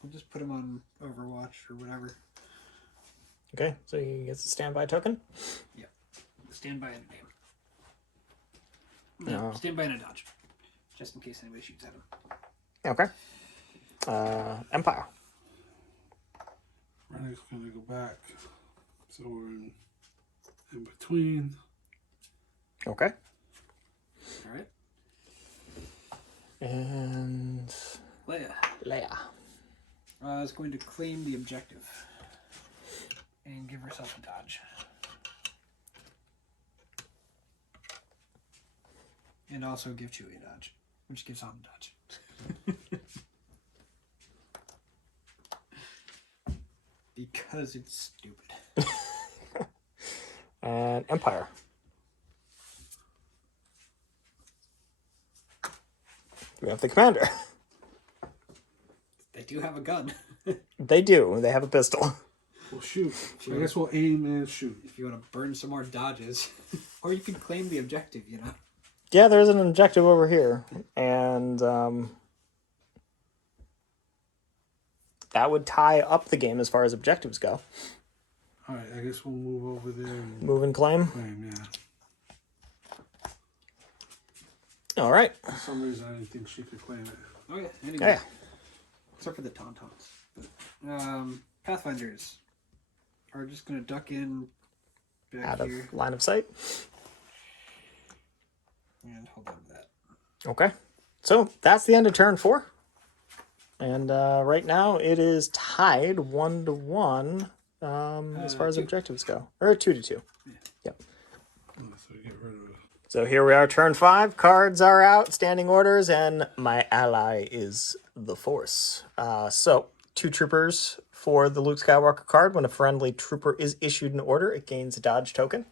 I'll just put him on Overwatch or whatever. Okay, so he gets a standby token. Yeah. Stand by and a name. No, stand by and a dodge. Just in case anybody shoots at him. Okay. Empire. Rennick's going to go back. So we're in between. Okay. Alright. And Leia Leia. is going to claim the objective and give herself a dodge. And also give Chewie a dodge, which gives Han a dodge. Because it's stupid. And Empire. We have the commander. They do have a gun. They do. They have a pistol. We'll shoot. I guess we'll aim and shoot. If you want to burn some more dodges. Or you can claim the objective, you know? Yeah, there's an objective over here. And that would tie up the game as far as objectives go. Alright, I guess we'll move over there and Move and claim. claim, yeah. All right. For some reason, I didn't think she could claim it. Oh, yeah. Yeah. Except for the Tauntauns. Pathfinders are just going to duck in back Out of here. line of sight. And hold on to that. Okay. So that's the end of turn 4. And right now it is tied 1-1 as far as 2. objectives go. Or 2-2. Yeah. Yep. Oh, so we get rid of it. So here we are, turn 5. Cards are out, standing orders, and my ally is the Force. So 2 troopers for the Luke Skywalker card. When a friendly trooper is issued an order, it gains a dodge token.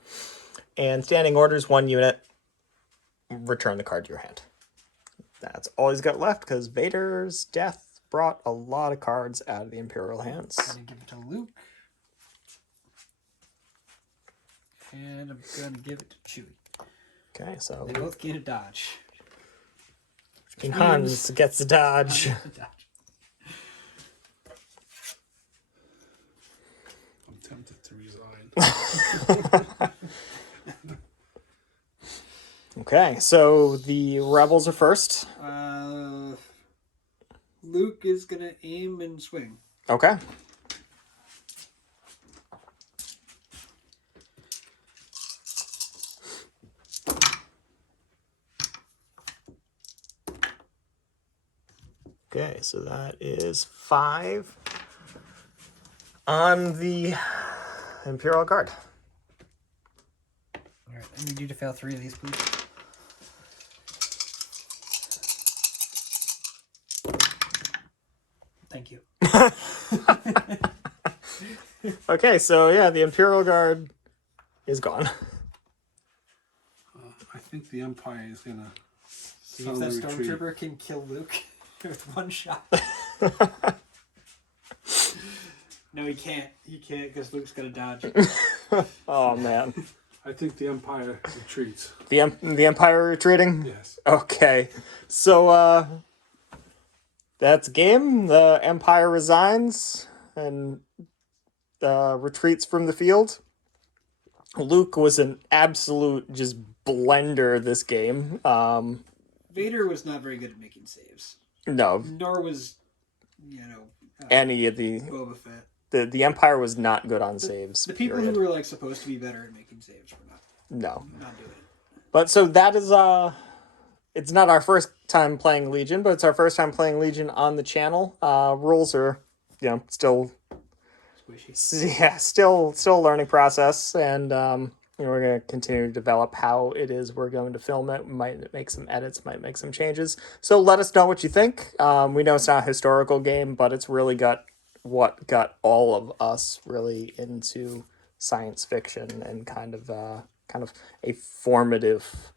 And standing orders, 1 unit, return the card to your hand. That's all he's got left, because Vader's death brought a lot of cards out of the Imperial hands. I'm going to give it to Luke. And I'm going to give it to Chewie. Okay, so They both gain a dodge. King Hans gets the dodge. I'm tempted to resign. Okay, so the Rebels are first. Luke is going to aim and swing. Okay. Okay, so that is 5 on the Imperial Guard. Alright, I need you to fail 3 of these, please. Thank you. Okay, so yeah, the Imperial Guard is gone. I think the Empire is gonna See if that retreat. stormtrooper can kill Luke with 1 shot. No, he can't. He can't because Luke's gonna dodge. Oh man, I think the Empire retreats. the Empire retreating. Yes. Okay, so that's game. The Empire resigns and retreats from the field. Luke was an absolute just blender this game. Vader was not very good at making saves. No, Nor was, any of the Boba Fett. the Empire was not good on saves. The people period. who were like supposed to be better at making saves were No. not doing it. But so that is it's not our first time playing Legion, but it's our first time playing Legion on the channel. Rules are, still Squishy. yeah, still a learning process, and we're going to continue to develop how it is we're going to film it. We might make some edits, might make some changes. So let us know what you think. We know it's not a historical game, but it's really got what got all of us really into science fiction and kind of a formative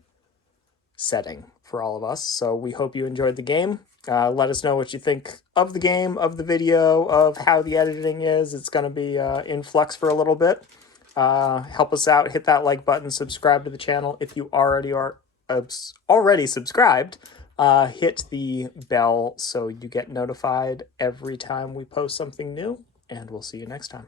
setting for all of us. So we hope you enjoyed the game. Let us know what you think of the game, of the video, of how the editing is. It's going to be in flux for a little bit. Help us out. Hit that like button. Subscribe to the channel if you already are already subscribed. Hit the bell so you get notified every time we post something new. And we'll see you next time.